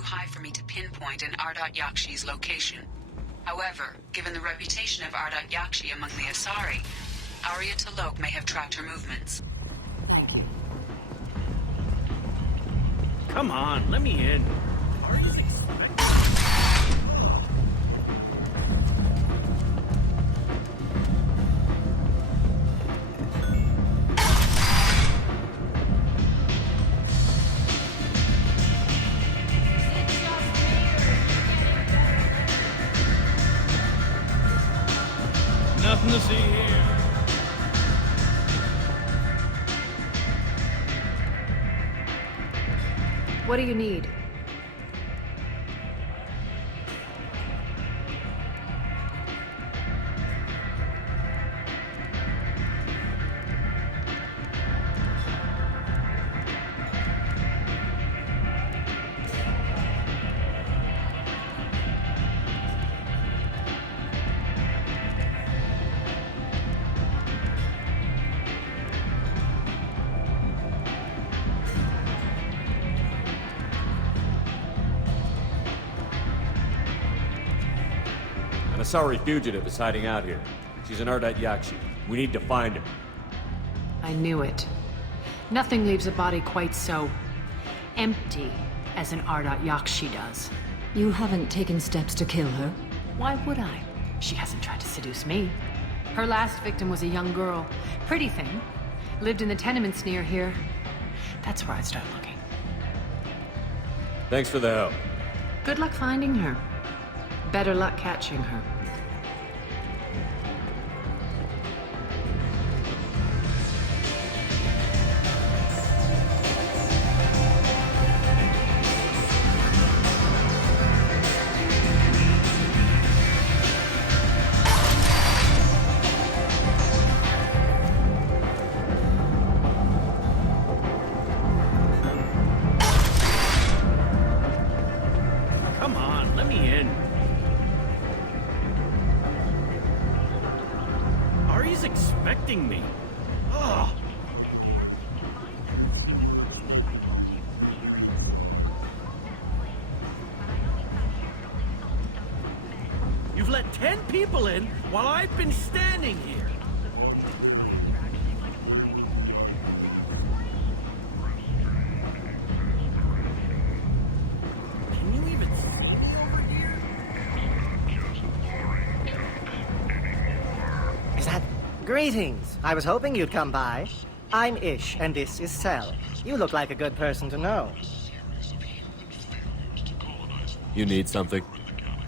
too high for me to pinpoint an Ardat Yakshi's location. However, given the reputation of Ardat Yakshi among the Asari, Arya T'Loak may have tracked her movements. Come on, let me in. Arya's expecting... Nothing to see here. What do you need? An Asari fugitive is hiding out here. She's an Ardat Yakshi. We need to find her. I knew it. Nothing leaves a body quite so empty as an Ardat Yakshi does. You haven't taken steps to kill her? Why would I? She hasn't tried to seduce me. Her last victim was a young girl. Pretty thing. Lived in the tenements near here. That's where I'd start looking. Thanks for the help. Good luck finding her. Better luck catching her. Come on, let me in. Ari's expecting me. Ugh. You've let 10 people in while I've been standing here. Can you even see over here? Is that... Greetings. I was hoping you'd come by. I'm Ish, and this is Sel. You look like a good person to know. You need something?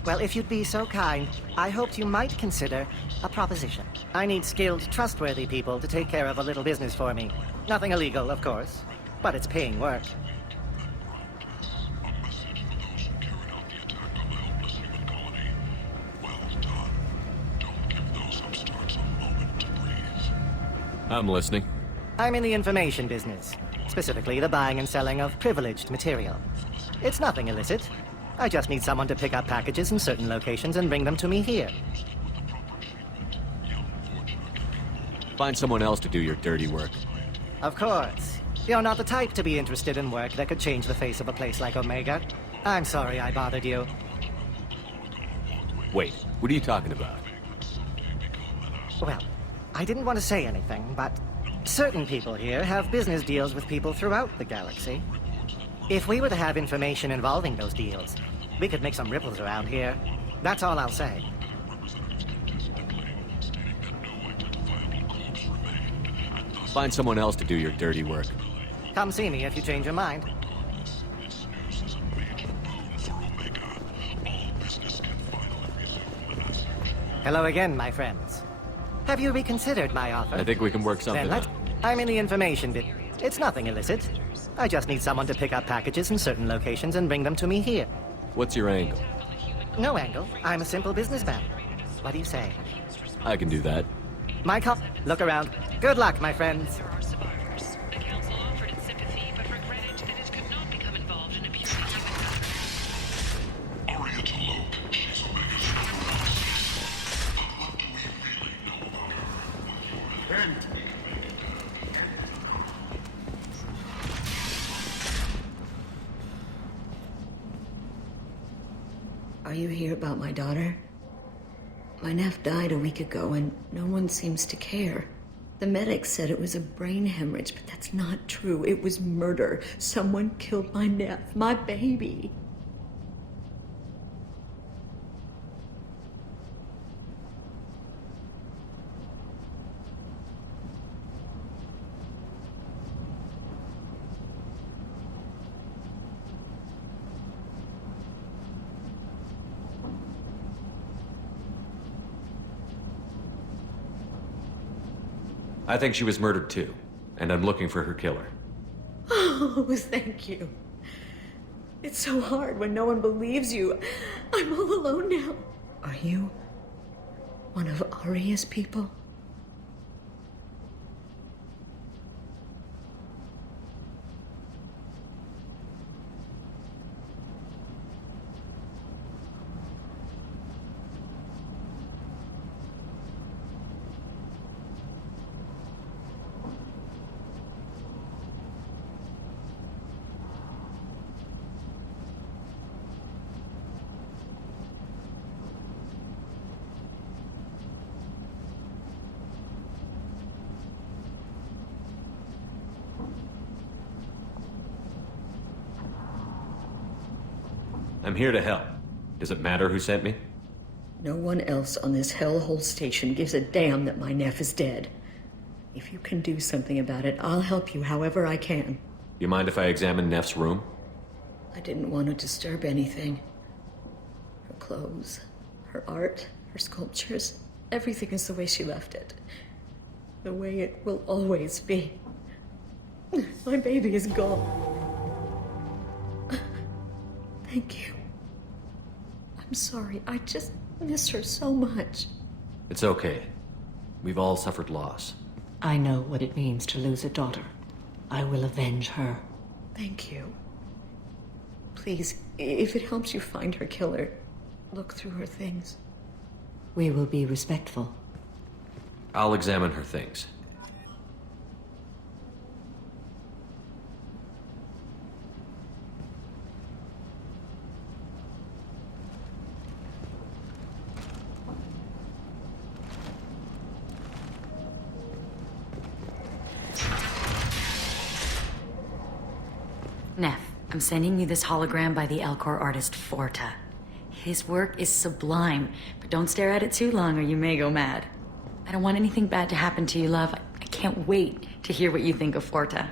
Well, if you'd be so kind, I hoped you might consider a proposition. I need skilled, trustworthy people to take care of a little business for me. Nothing illegal, of course, but it's paying work. I'm listening. I'm in the information business, specifically the buying and selling of privileged material. It's nothing illicit. I just need someone to pick up packages in certain locations and bring them to me here. Find someone else to do your dirty work. Of course. You're not the type to be interested in work that could change the face of a place like Omega. I'm sorry I bothered you. Wait, what are you talking about? Well, I didn't want to say anything, but certain people here have business deals with people throughout the galaxy. If we were to have information involving those deals, we could make some ripples around here. That's all I'll say. Find someone else to do your dirty work. Come see me if you change your mind. Hello again, my friends. Have you reconsidered my offer? I think we can work something Then out. I'm in the information bit. It's nothing illicit. I just need someone to pick up packages in certain locations and bring them to me here. What's your angle? No angle. I'm a simple businessman. What do you say? I can do that. My cop. Look around. Good luck, my friends. There are survivors. The council offered its sympathy, but regretted that it could not become involved in appeasing human matters. Arya T'Loak, she's Omega's boss. What do we really know about her? And Are you here about my daughter? My nephew died a week ago and no one seems to care. The medics said it was a brain hemorrhage, but that's not true. It was murder. Someone killed my nephew, my baby. I think she was murdered too, and I'm looking for her killer. Oh, thank you. It's so hard when no one believes you. I'm all alone now. Are you one of Aria's people? I'm here to help. Does it matter who sent me? No one else on this hellhole station gives a damn that my nephew is dead. If you can do something about it, I'll help you however I can. You mind if I examine Neff's room? I didn't want to disturb anything. Her clothes, her art, her sculptures, everything is the way she left it. The way it will always be. My baby is gone. Thank you. I'm sorry, I just miss her so much. It's okay. We've all suffered loss. I know what it means to lose a daughter. I will avenge her. Thank you. Please, if it helps you find her killer, look through her things. We will be respectful. I'll examine her things. Neff, I'm sending you this hologram by the Elcor artist Forta. His work is sublime, but don't stare at it too long or you may go mad. I don't want anything bad to happen to you, love. I can't wait to hear what you think of Forta.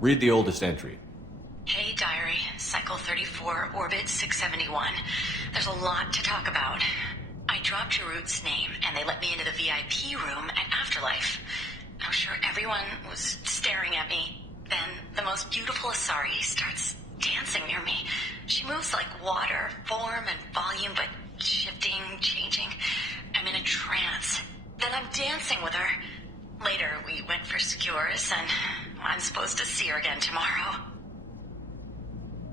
Read the oldest entry. Hey, Diary. Cycle 34, Orbit 671. There's a lot to talk about. I dropped Jarut's name, and they let me into the VIP room at Afterlife. I'm sure everyone was staring at me. Then the most beautiful Asari starts dancing near me. She moves like water, form and volume, but shifting, changing. I'm in a trance. Then I'm dancing with her. Later, we went for skewers, and I'm supposed to see her again tomorrow.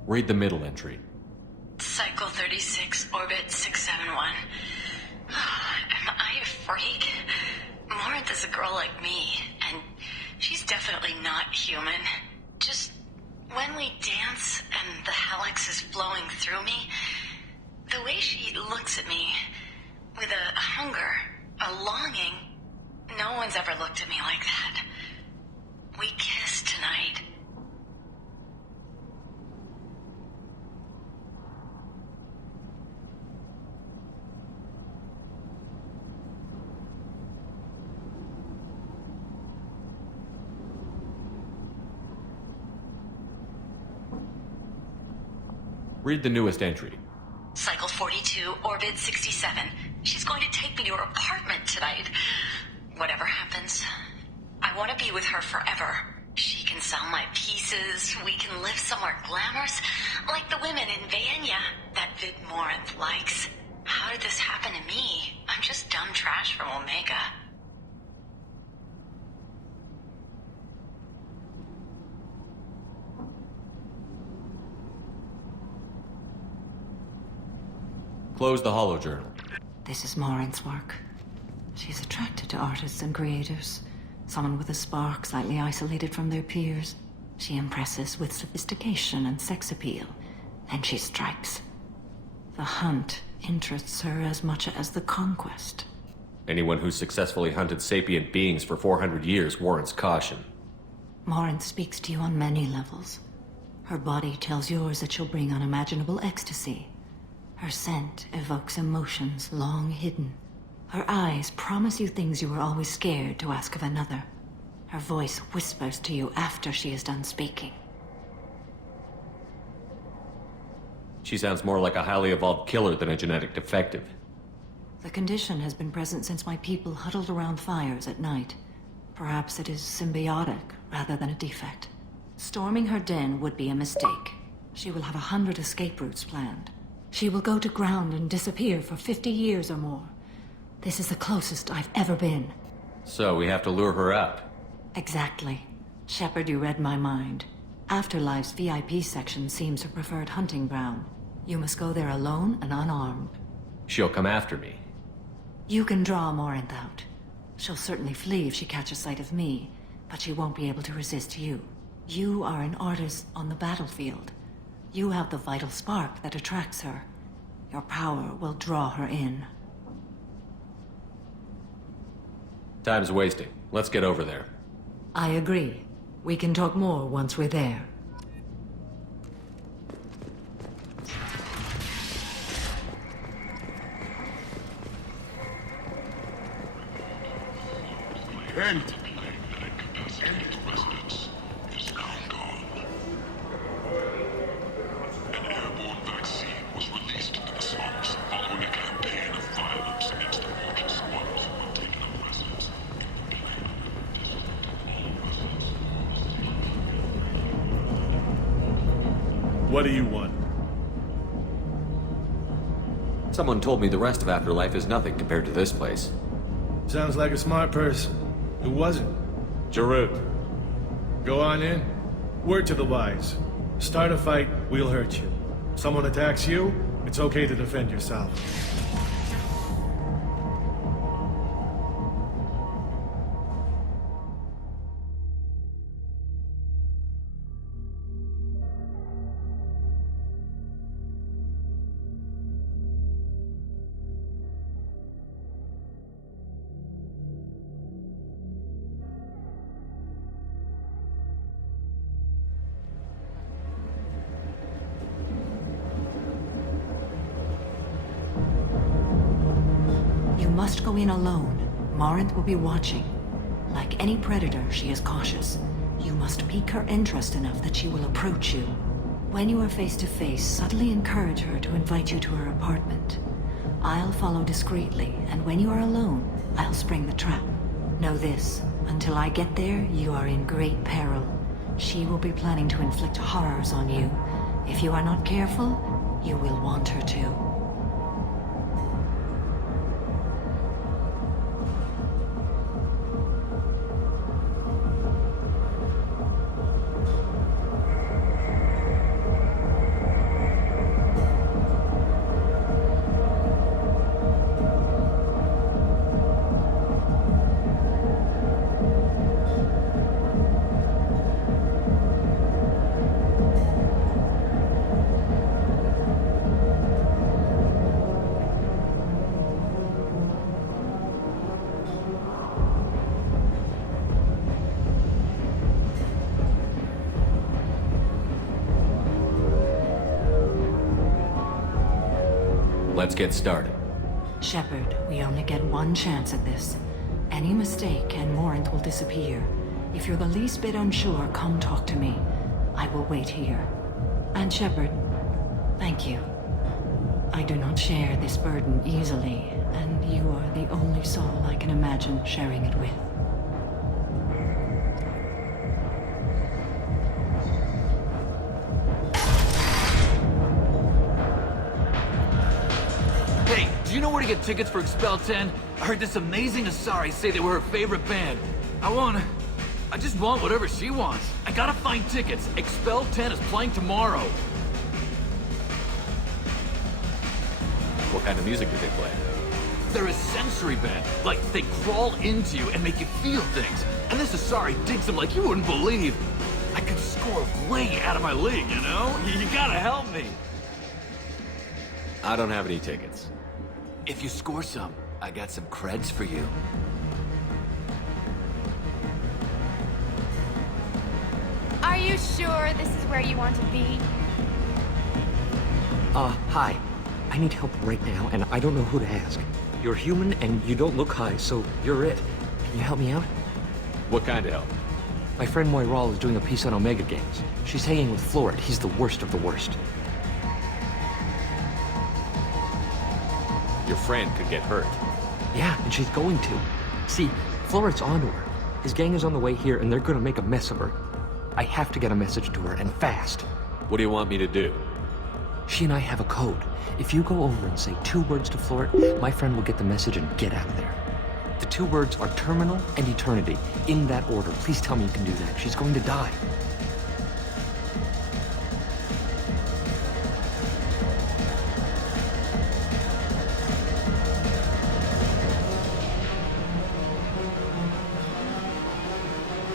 Read the middle entry. Cycle 36, Orbit 671. Am I a freak? Morinth is a girl like me, and she's definitely not human. Just when we dance and the Helix is flowing through me, the way she looks at me with a hunger, a longing, no one's ever looked at me like that. We kissed tonight. Read the newest entry. Cycle 42, Orbit 67. She's going to take me to her apartment tonight. Whatever happens, I want to be with her forever. She can sell my pieces. We can live somewhere glamorous, like the women in Vanya that Vid Morinth likes. How did this happen to me? I'm just dumb trash from Omega. Close the holojournal. This is Morinth's work. She's attracted to artists and creators. Someone with a spark, slightly isolated from their peers. She impresses with sophistication and sex appeal. Then she strikes. The hunt interests her as much as the conquest. Anyone who's successfully hunted sapient beings for 400 years warrants caution. Morinth speaks to you on many levels. Her body tells yours that she'll bring unimaginable ecstasy. Her scent evokes emotions long hidden. Her eyes promise you things you were always scared to ask of another. Her voice whispers to you after she is done speaking. She sounds more like a highly evolved killer than a genetic defective. The condition has been present since my people huddled around fires at night. Perhaps it is symbiotic rather than a defect. Storming her den would be a mistake. She will have 100 escape routes planned. She will go to ground and disappear for 50 years or more. This is the closest I've ever been. So we have to lure her out. Exactly. Shepard, you read my mind. Afterlife's VIP section seems her preferred hunting ground. You must go there alone and unarmed. She'll come after me. You can draw Morinth out. She'll certainly flee if she catches sight of me, but she won't be able to resist you. You are an artist on the battlefield. You have the vital spark that attracts her. Your power will draw her in. Time's wasting. Let's get over there. I agree. We can talk more once we're there. End. Residence is now gone. An airborne vaccine was released into the slums following a campaign of violence against the marching squatters who had taken up residence. What do you want? Someone told me the rest of Afterlife is nothing compared to this place. Sounds like a smart person. Who was it? Jarut. Go on in. Word to the wise. Start a fight, we'll hurt you. Someone attacks you, it's okay to defend yourself. You must go in alone. Morinth will be watching. Like any predator, she is cautious. You must pique her interest enough that she will approach you. When you are face to face, subtly encourage her to invite you to her apartment. I'll follow discreetly, and when you are alone, I'll spring the trap. Know this, until I get there, you are in great peril. She will be planning to inflict horrors on you. If you are not careful, you will want her to. Let's get started. Shepard, we only get one chance at this. Any mistake and Morinth will disappear. If you're the least bit unsure, come talk to me. I will wait here. And Shepard, thank you. I do not share this burden easily, and you are the only soul I can imagine sharing it with. Hey, do you know where to get tickets for Expel 10? I heard this amazing Asari say they were her favorite band. I just want whatever she wants. I gotta find tickets. Expel 10 is playing tomorrow. What kind of music do they play? They're a sensory band. Like, they crawl into you and make you feel things. And this Asari digs them like you wouldn't believe. I could score way out of my league, you know? You gotta help me. I don't have any tickets. If you score some, I got some creds for you. Are you sure this is where you want to be? Hi. I need help right now, and I don't know who to ask. You're human, and you don't look high, so you're it. Can you help me out? What kind of help? My friend Moiral is doing a piece on Omega Games. She's hanging with Florid. He's the worst of the worst. Your friend could get hurt. Yeah, and she's going to. See, Florid's onto her. His gang is on the way here, and they're gonna make a mess of her. I have to get a message to her, and fast. What do you want me to do? She and I have a code. If you go over and say 2 words to Florid, my friend will get the message and get out of there. The 2 words are terminal and eternity. In that order. Please tell me you can do that. She's going to die.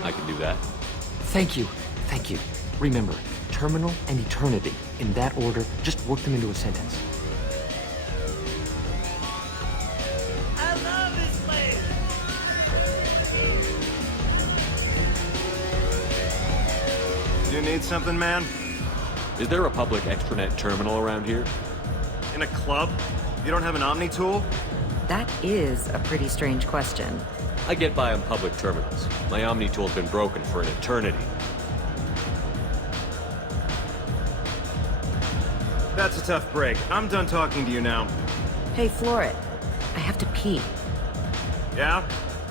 I can do that. Thank you. Thank you. Remember, terminal and eternity. In that order, just work them into a sentence. I love this place! You need something, man? Is there a public extranet terminal around here? In a club? You don't have an Omni tool? That is a pretty strange question. I get by on public terminals. My Omni tool's been broken for an eternity. That's a tough break. I'm done talking to you now. Hey, Florid. I have to pee. Yeah?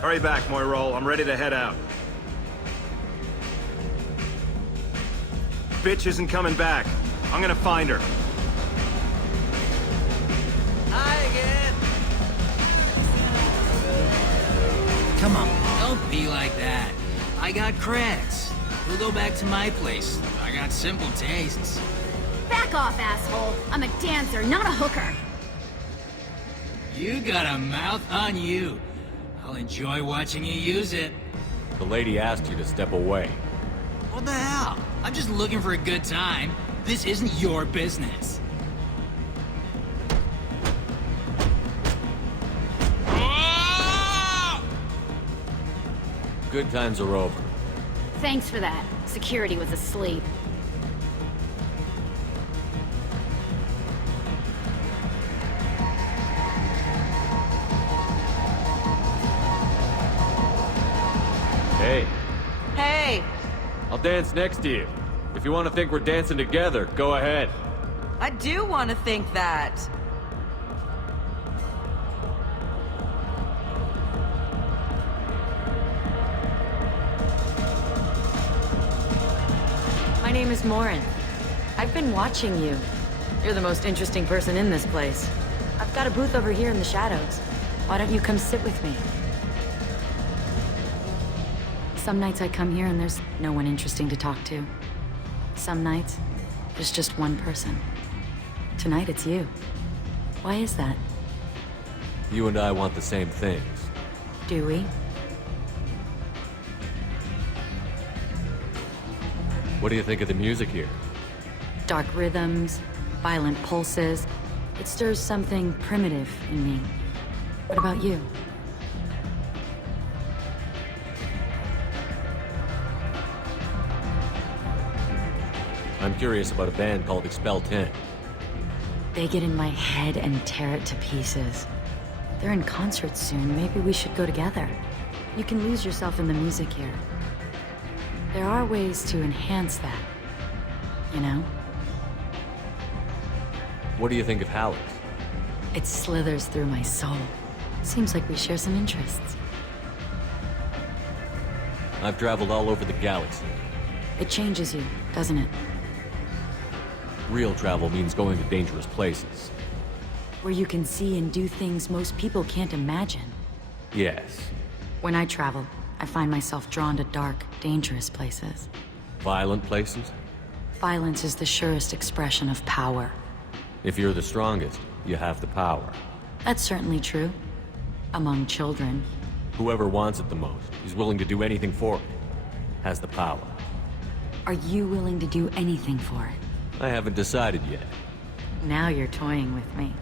Hurry back, Moiral. I'm ready to head out. Bitch isn't coming back. I'm gonna find her. Hi again! Come on, don't be like that. I got creds. We'll go back to my place. I got simple tastes. Back off, asshole. I'm a dancer, not a hooker. You got a mouth on you. I'll enjoy watching you use it. The lady asked you to step away. What the hell? I'm just looking for a good time. This isn't your business. Good times are over. Thanks for that. Security was asleep. Hey. Hey! I'll dance next to you. If you want to think we're dancing together, go ahead. I do want to think that. My name is Morin. I've been watching you. You're the most interesting person in this place. I've got a booth over here in the shadows. Why don't you come sit with me? Some nights I come here and there's no one interesting to talk to. Some nights, there's just one person. Tonight it's you. Why is that? You and I want the same things. Do we? What do you think of the music here? Dark rhythms, violent pulses. It stirs something primitive in me. What about you? I'm curious about a band called Expel 10. They get in my head and tear it to pieces. They're in concert soon. Maybe we should go together. You can lose yourself in the music here. There are ways to enhance that, you know? What do you think of Hallex? It slithers through my soul. Seems like we share some interests. I've traveled all over the galaxy. It changes you, doesn't it? Real travel means going to dangerous places. Where you can see and do things most people can't imagine. Yes. When I travel, I find myself drawn to dark, dangerous places. Violent places? Violence is the surest expression of power. If you're the strongest, you have the power. That's certainly true. Among children. Whoever wants it the most is willing to do anything for it. Has the power. Are you willing to do anything for it? I haven't decided yet. Now you're toying with me.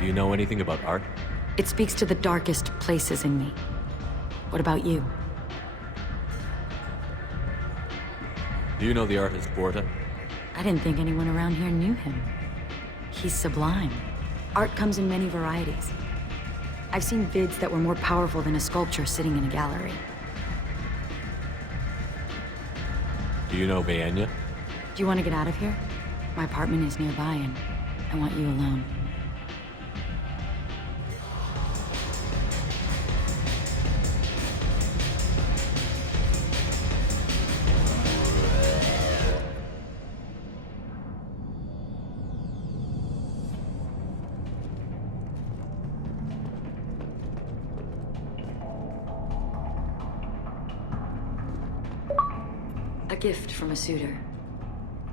Do you know anything about art? It speaks to the darkest places in me. What about you? Do you know the artist Porta? I didn't think anyone around here knew him. He's sublime. Art comes in many varieties. I've seen vids that were more powerful than a sculpture sitting in a gallery. Do you know Vaenia? Do you want to get out of here? My apartment is nearby and I want you alone. A gift from a suitor.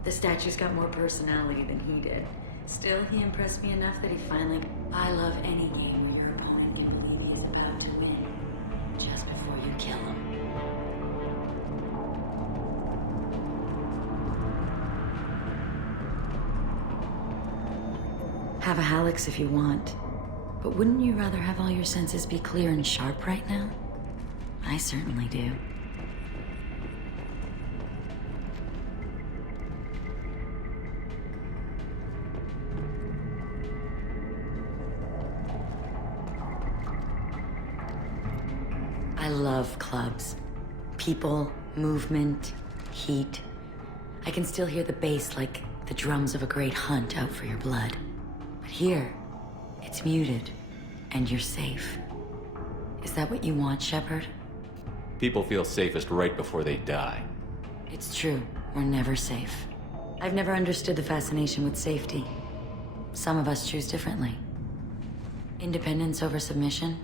The statue's got more personality than he did. Still, he impressed me enough that he finally... I love any game where your opponent can believe he's about to win, just before you kill him. Have a Hallex if you want, but wouldn't you rather have all your senses be clear and sharp right now? I certainly do. I love clubs. People, movement, heat. I can still hear the bass like the drums of a great hunt out for your blood. But here, it's muted, and you're safe. Is that what you want, Shepard? People feel safest right before they die. It's true. We're never safe. I've never understood the fascination with safety. Some of us choose differently. Independence over submission?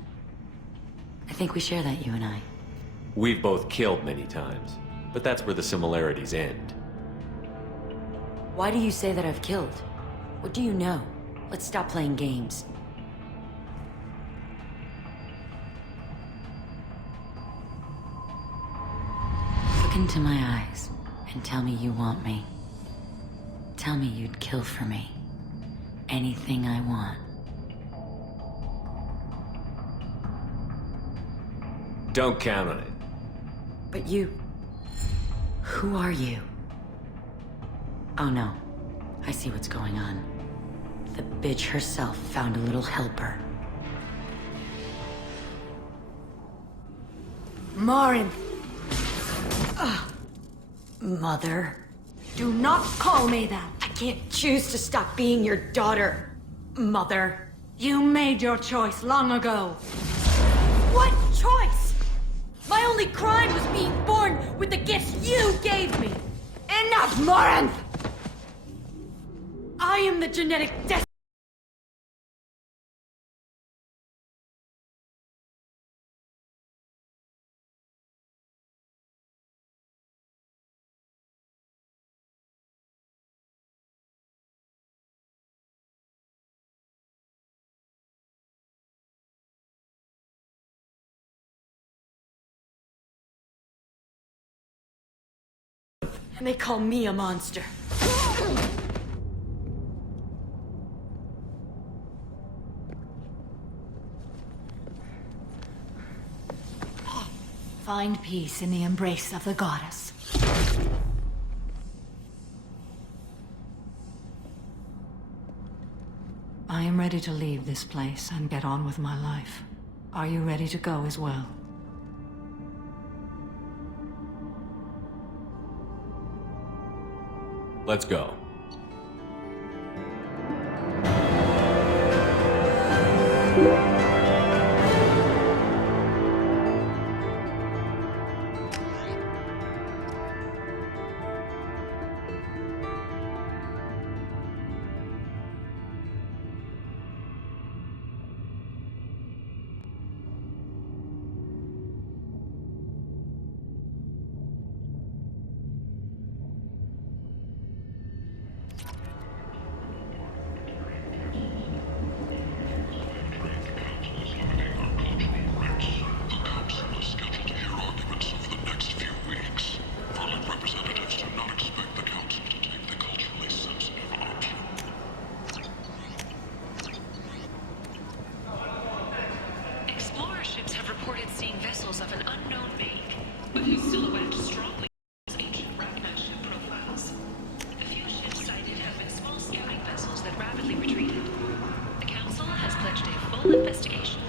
I think we share that, you and I. We've both killed many times, but that's where the similarities end. Why do you say that I've killed? What do you know? Let's stop playing games. Look into my eyes and tell me you want me. Tell me you'd kill for me. Anything I want. Don't count on it. But you... Who are you? Oh no. I see what's going on. The bitch herself found a little helper. Morinth! Ugh. Mother. Do not call me that! I can't choose to stop being your daughter, Mother. You made your choice long ago. What choice? My only crime was being born with the gifts you gave me! Enough, Morinth! I am the genetic destiny. And they call me a monster. Find peace in the embrace of the goddess. I am ready to leave this place and get on with my life. Are you ready to go as well? Let's go. vessels of an unknown make, but whose silhouette strongly ancient Ragnar ship profiles. The few ships sighted have been small scouting vessels that rapidly retreated. The Council has pledged a full investigation.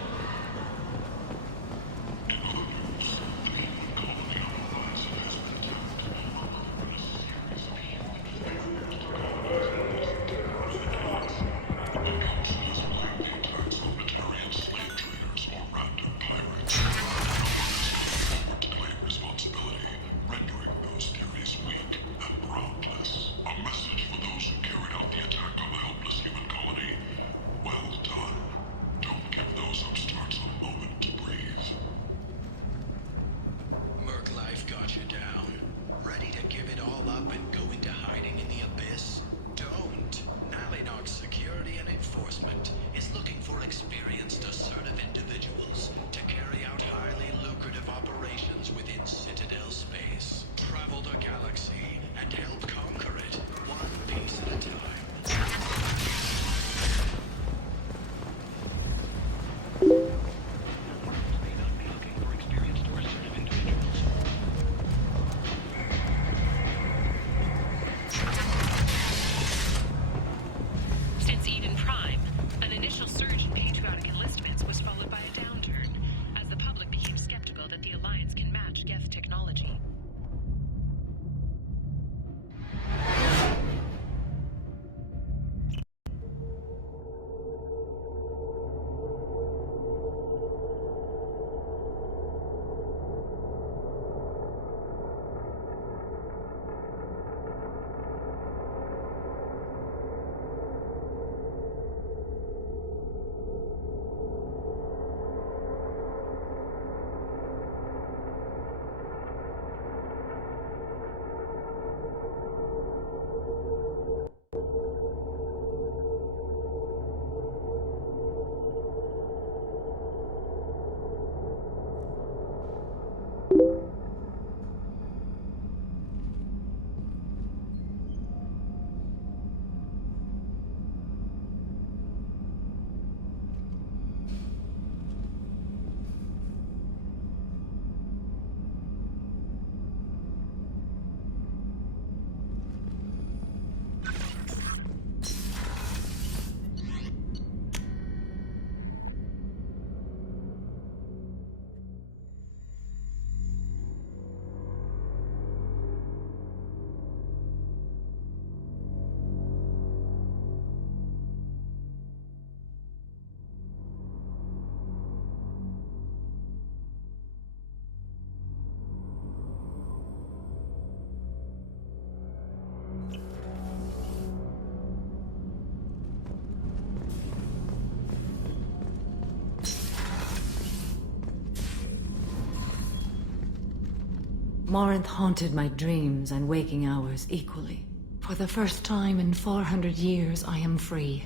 Morinth haunted my dreams and waking hours equally. For the first time in 400 years, I am free.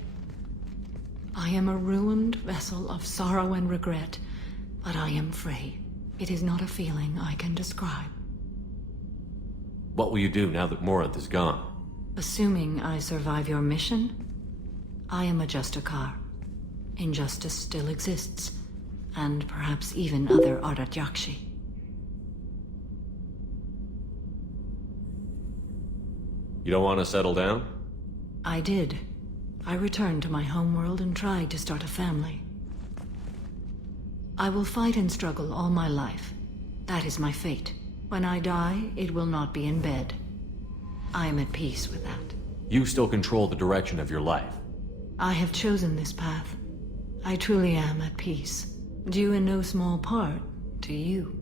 I am a ruined vessel of sorrow and regret, but I am free. It is not a feeling I can describe. What will you do now that Morinth is gone? Assuming I survive your mission, I am a Justicar. Injustice still exists, and perhaps even other Ardat Yakshi. You don't want to settle down? I did. I returned to my homeworld and tried to start a family. I will fight and struggle all my life. That is my fate. When I die, it will not be in bed. I am at peace with that. You still control the direction of your life. I have chosen this path. I truly am at peace. Due in no small part to you.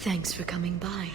Thanks for coming by.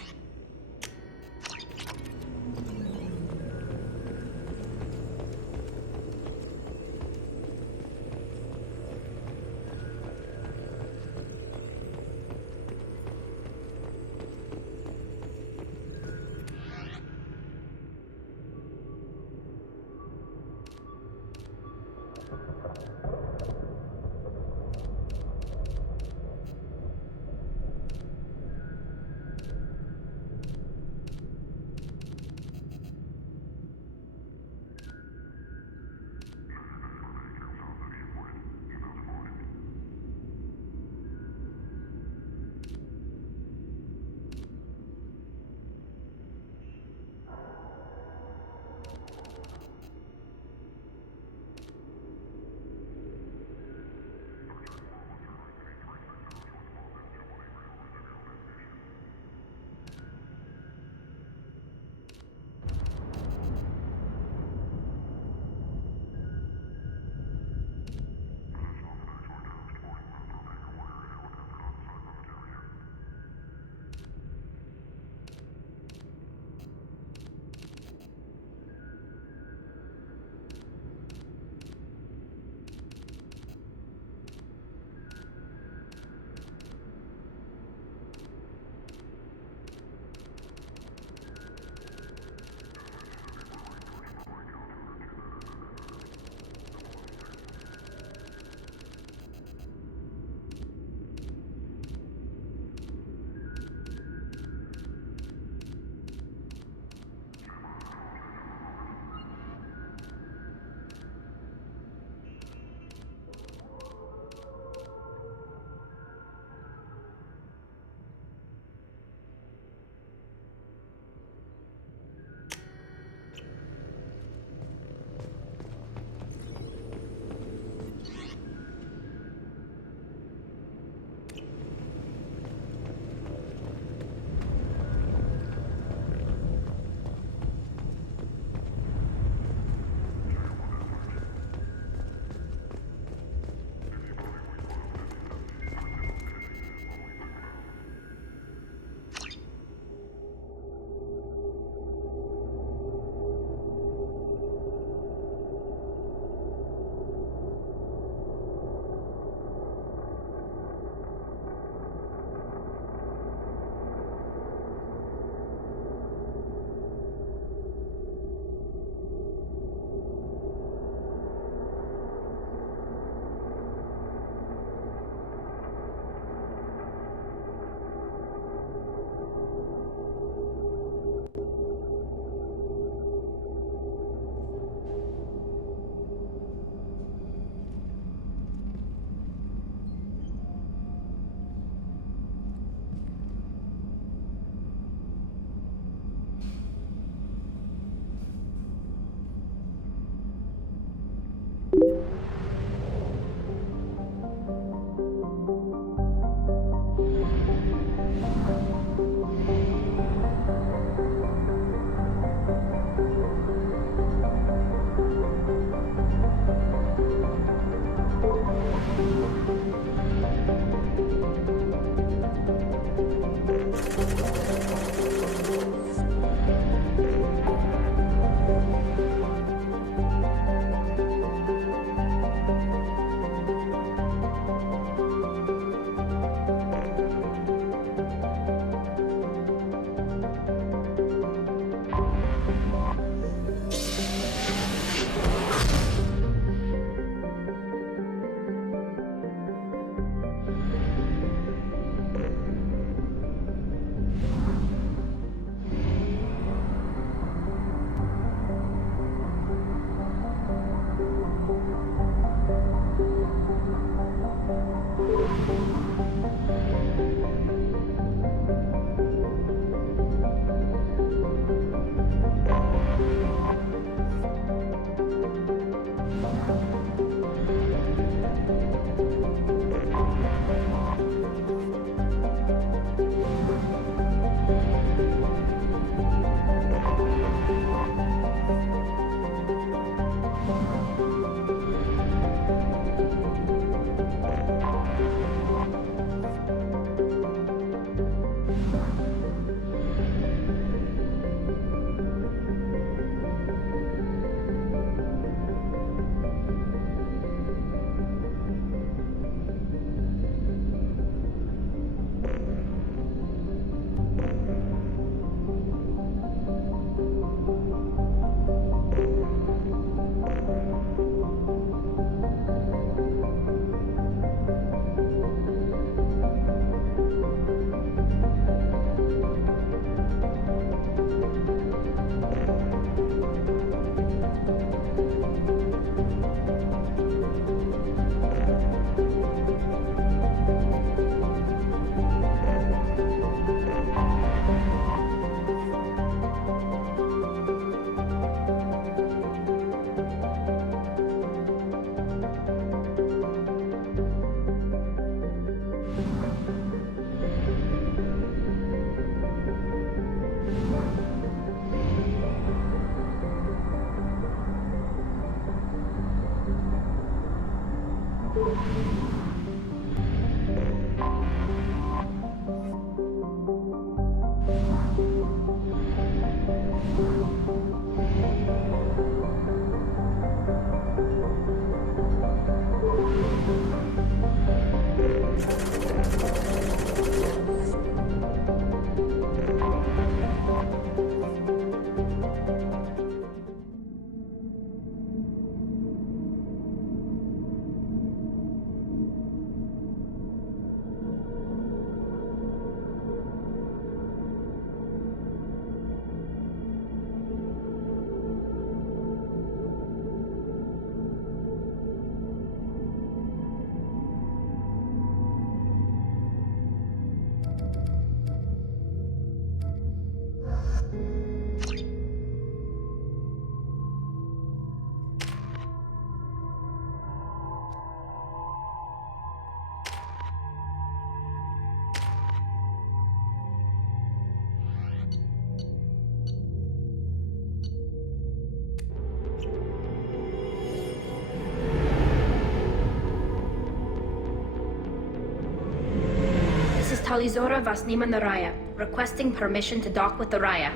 Talizora Vasnima Naraya, requesting permission to dock with the Raya.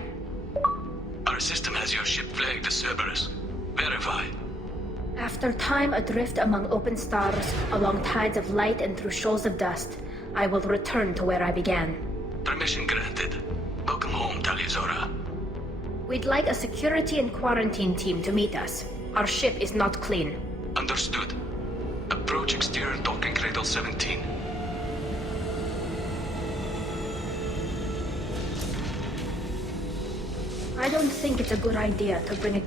Our system has your ship flagged as Cerberus. Verify. After time adrift among open stars, along tides of light and through shoals of dust, I will return to where I began. Permission granted. Welcome home, Talizora. We'd like a security and quarantine team to meet us. Our ship is not clean. Understood. Approach exterior docking cradle 17. I don't think it's a good idea to bring a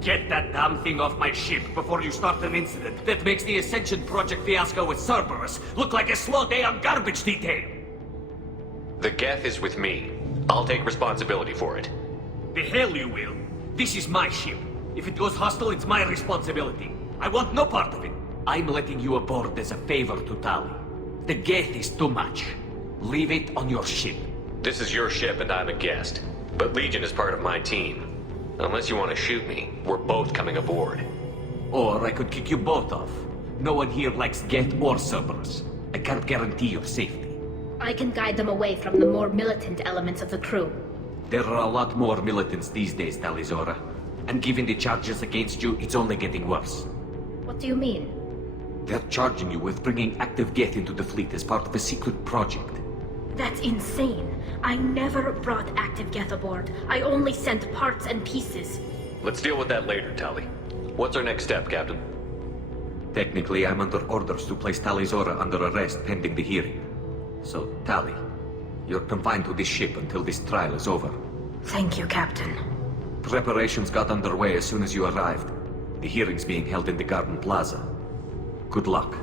Get that damn thing off my ship before you start an incident that makes the Ascension Project fiasco with Cerberus look like a slow day on garbage detail. The Geth is with me. I'll take responsibility for it. The hell you will. This is my ship. If it goes hostile, it's my responsibility. I want no part of it. I'm letting you aboard as a favor to Tali. The Geth is too much. Leave it on your ship. This is your ship and I'm a guest. But Legion is part of my team. Unless you want to shoot me, we're both coming aboard. Or I could kick you both off. No one here likes Geth or Cerberus. I can't guarantee your safety. I can guide them away from the more militant elements of the crew. There are a lot more militants these days, Talizora. And given the charges against you, it's only getting worse. What do you mean? They're charging you with bringing active Geth into the fleet as part of a secret project. That's insane. I never brought active Geth aboard. I only sent parts and pieces. Let's deal with that later, Tali. What's our next step, Captain? Technically, I'm under orders to place Talizora under arrest pending the hearing. So, Tali, you're confined to this ship until this trial is over. Thank you, Captain. Preparations got underway as soon as you arrived. The hearing's being held in the Garden Plaza. Good luck.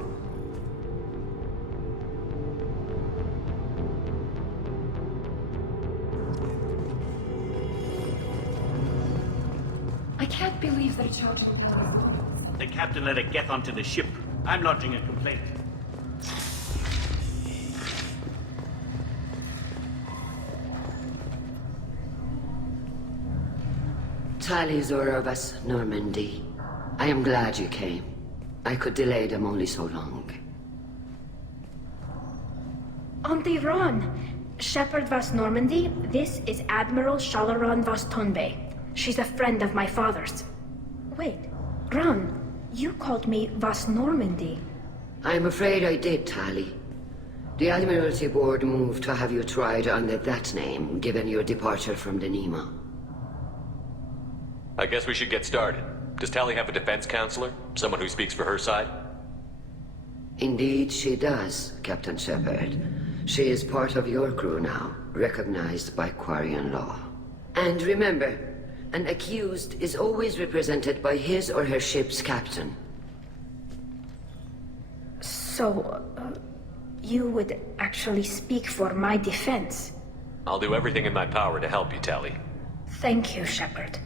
I can't believe they're charging The captain let a Geth onto the ship. I'm lodging a complaint. Talizora Vas Normandy. I am glad you came. I could delay them only so long. Auntie Ron! Shepard Vas Normandy, this is Admiral Shalaran Vas Tonbe. She's a friend of my father's. Wait, Ron, you called me Vas Normandy. I'm afraid I did, Tali. The Admiralty Board moved to have you tried under that name, given your departure from the Nima. I guess we should get started. Does Tali have a defense counselor? Someone who speaks for her side? Indeed, she does, Captain Shepard. She is part of your crew now, recognized by Quarian law. And remember, an accused is always represented by his or her ship's captain. So, you would actually speak for my defense? I'll do everything in my power to help you, Tali. Thank you, Shepard.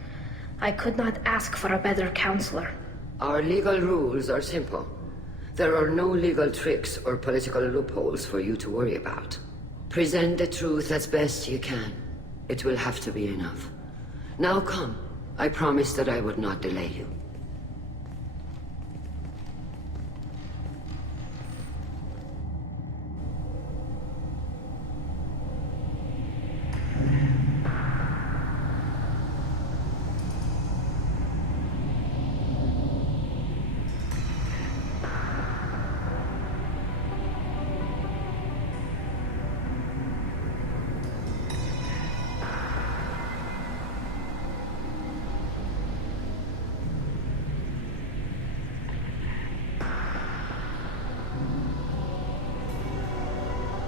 I could not ask for a better counselor. Our legal rules are simple. There are no legal tricks or political loopholes for you to worry about. Present the truth as best you can. It will have to be enough. Now come. I promised that I would not delay you.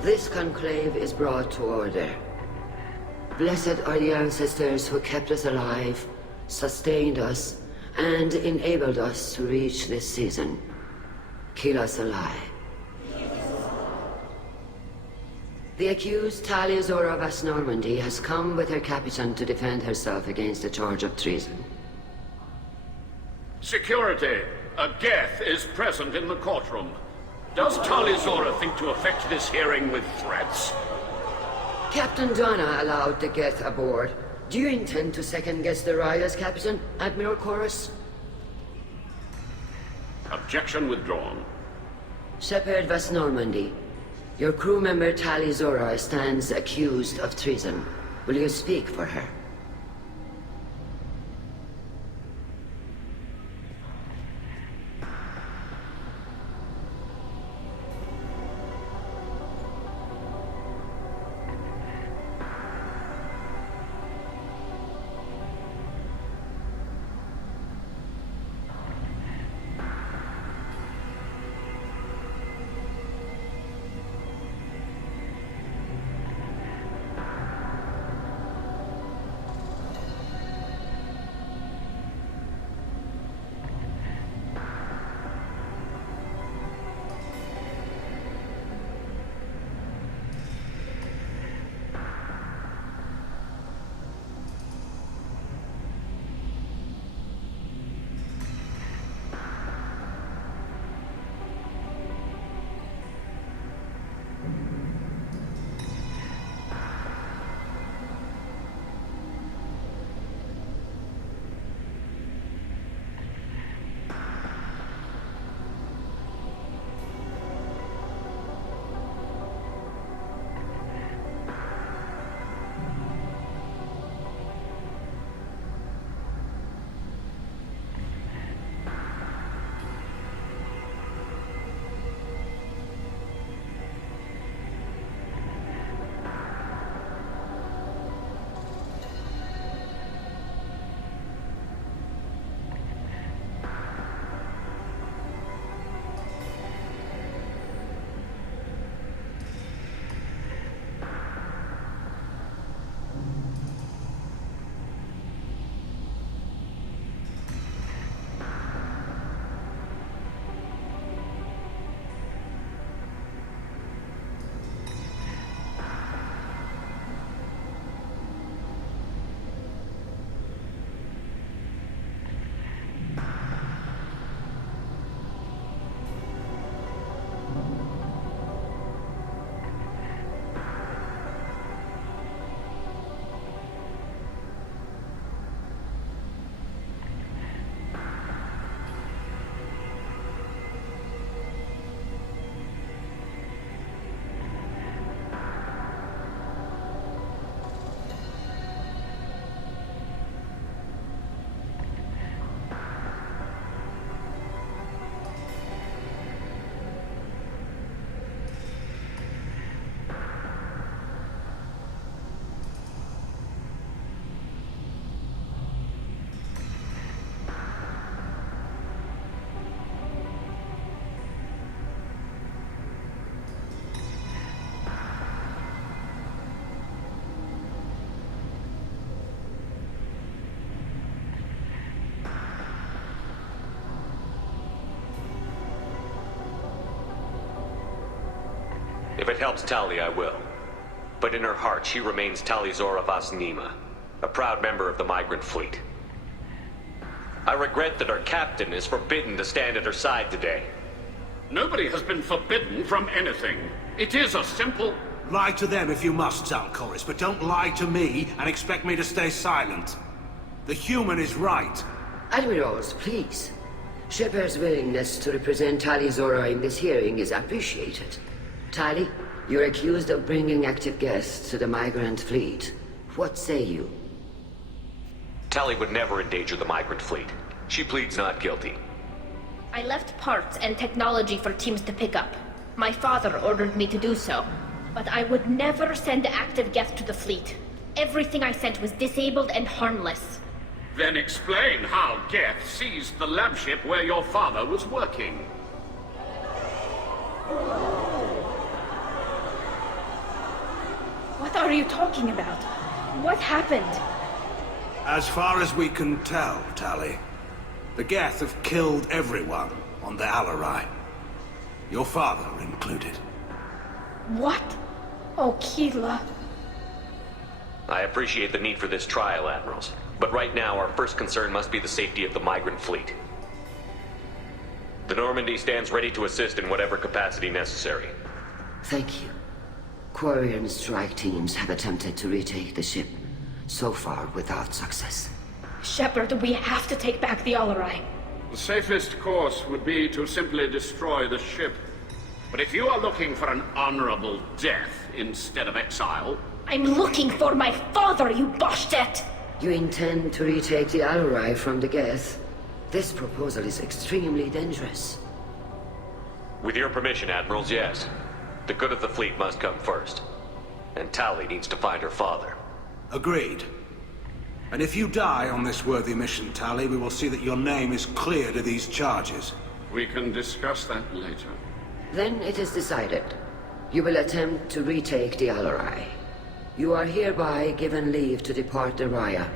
This conclave is brought to order. Blessed are the ancestors who kept us alive, sustained us, and enabled us to reach this season. Keep us alive. The accused Talizora Vas Normandy has come with her captain to defend herself against a charge of treason. Security! A Geth is present in the courtroom. Does Talizora think to effect this hearing with threats? Captain Donna allowed the Geth aboard, Do you intend to second-guess the Raya's captain, Admiral Chorus? Objection withdrawn. Shepard Vas Normandy, your crew member Tali Zora stands accused of treason. Will you speak for her? If it helps Tali, I will. But in her heart, she remains Tali Zora Vas Nima, a proud member of the migrant fleet. I regret that our captain is forbidden to stand at her side today. Nobody has been forbidden from anything. It is a simple... Lie to them if you must, Zalcoris, but don't lie to me and expect me to stay silent. The human is right. Admirals, please. Shepard's willingness to represent Tali Zora in this hearing is appreciated. Tali, you're accused of bringing active guests to the migrant fleet. What say you? Tali would never endanger the migrant fleet. She pleads not guilty. I left parts and technology for teams to pick up. My father ordered me to do so. But I would never send active guests to the fleet. Everything I sent was disabled and harmless. Then explain how Geth seized the lab ship where your father was working. What are you talking about? What happened? As far as we can tell, Tali, the Geth have killed everyone on the Alarai. Your father included. What? Oh, Keela. I appreciate the need for this trial, Admirals. But right now, our first concern must be the safety of the migrant fleet. The Normandy stands ready to assist in whatever capacity necessary. Thank you. Quarian strike teams have attempted to retake the ship. so far without success. Shepard, we have to take back the Alarai. The safest course would be to simply destroy the ship. But if you are looking for an honorable death instead of exile... I'm looking for my father, you Bastet! You intend to retake the Alarai from the Geth? This proposal is extremely dangerous. With your permission, Admirals, yes. The good of the fleet must come first. And Tali needs to find her father. Agreed. And if you die on this worthy mission, Tali, we will see that your name is cleared of these charges. We can discuss that later. Then it is decided. You will attempt to retake the Alarai. You are hereby given leave to depart the Raya.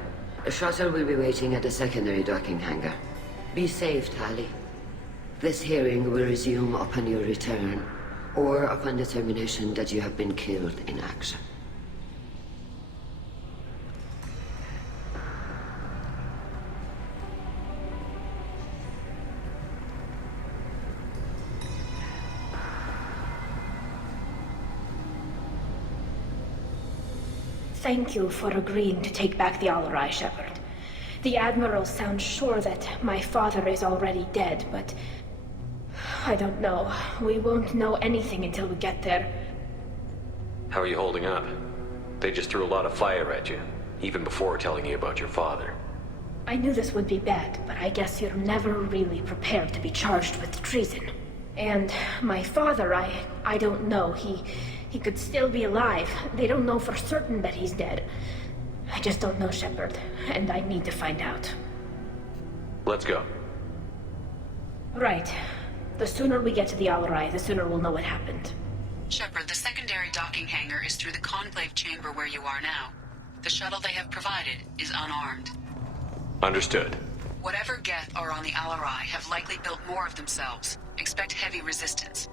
A shuttle will be waiting at the secondary docking hangar. Be safe, Tali. This hearing will resume upon your return, or upon determination that you have been killed in action. Thank you for agreeing to take back the Alarai, Shepard. The Admiral sounds sure that my father is already dead, but... I don't know. We won't know anything until we get there. How are you holding up? They just threw a lot of fire at you, even before telling you about your father. I knew this would be bad, but I guess you're never really prepared to be charged with treason. And my father, I don't know. He could still be alive. They don't know for certain that he's dead. I just don't know, Shepard, and I need to find out. Let's go. Right. The sooner we get to the Alarai, the sooner we'll know what happened. Shepard, the secondary docking hangar is through the conclave chamber where you are now. The shuttle they have provided is unarmed. Understood. Whatever Geth are on the Alarai have likely built more of themselves. Expect heavy resistance.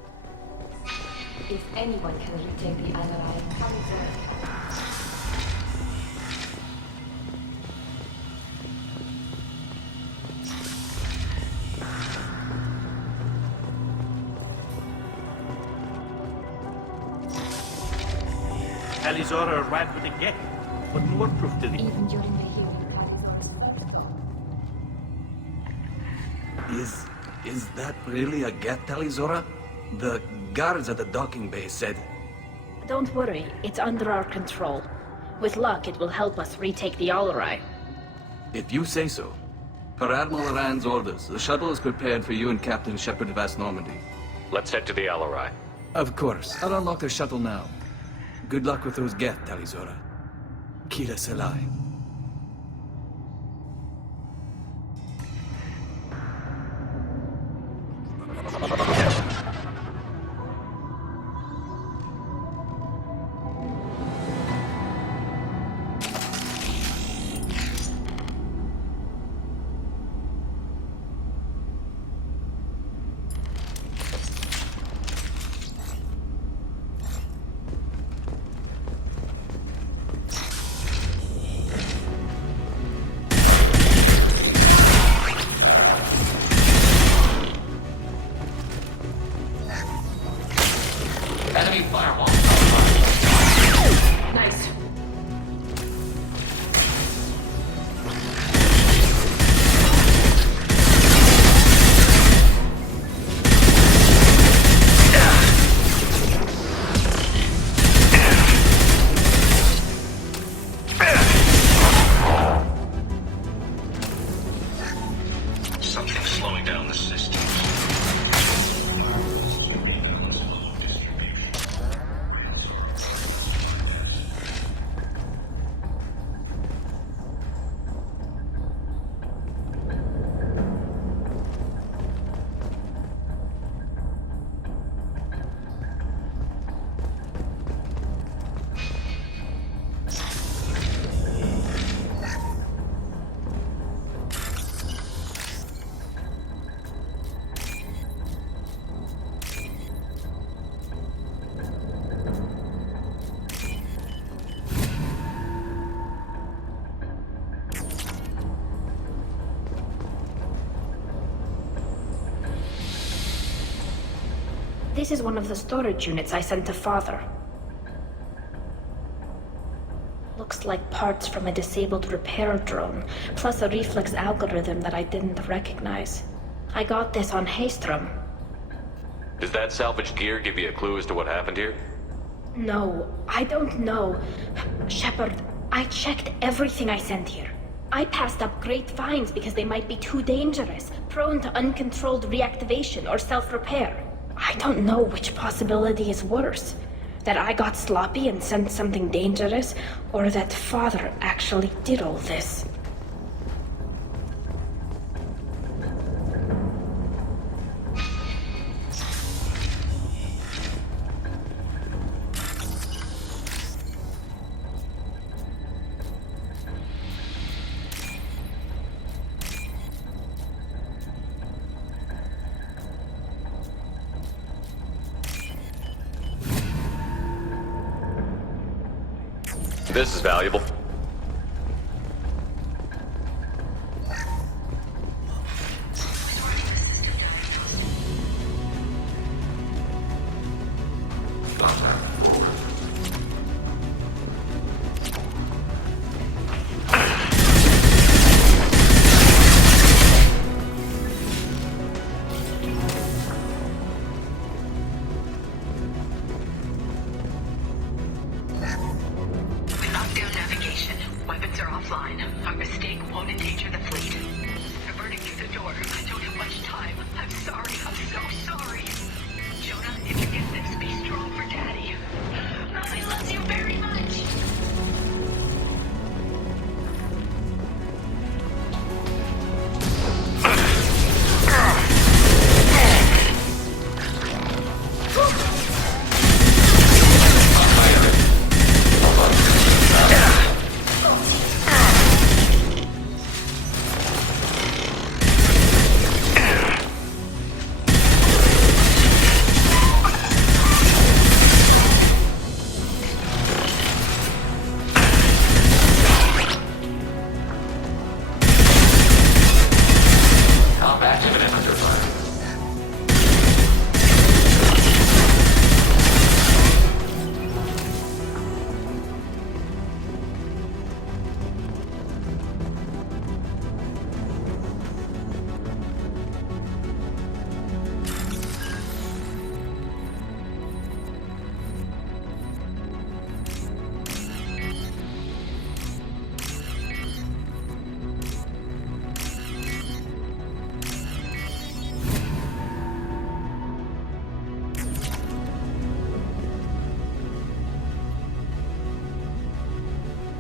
If anyone can retake the Alarai, come there. Talizora arrived with a Geth. What more proof do they... Even during the hearing, Is that really a Geth, Talizora? The guards at the docking bay said... Don't worry, it's under our control. With luck, it will help us retake the Alarai. If you say so. Per Admiral Rand's orders, the shuttle is prepared for you and Captain Shepard Vast Normandy. Let's head to the Alarai. Of course. I'll unlock the shuttle now. Good luck with those Geth, Talizora. Kira Selai. Enemy firewall. Nice. Something's slowing down the system. This is one of the storage units I sent to Father. Looks looks like parts from a disabled repair drone, plus a reflex algorithm that I didn't recognize. I got this on Haystrom. Does that salvaged gear give you a clue as to what happened here? No, I don't know. Shepard, I checked everything I sent here. I passed up great finds because they might be too dangerous, prone to uncontrolled reactivation or self-repair. I don't know which possibility is worse. That I got sloppy and sent something dangerous, or that Father actually did all this. This is valuable.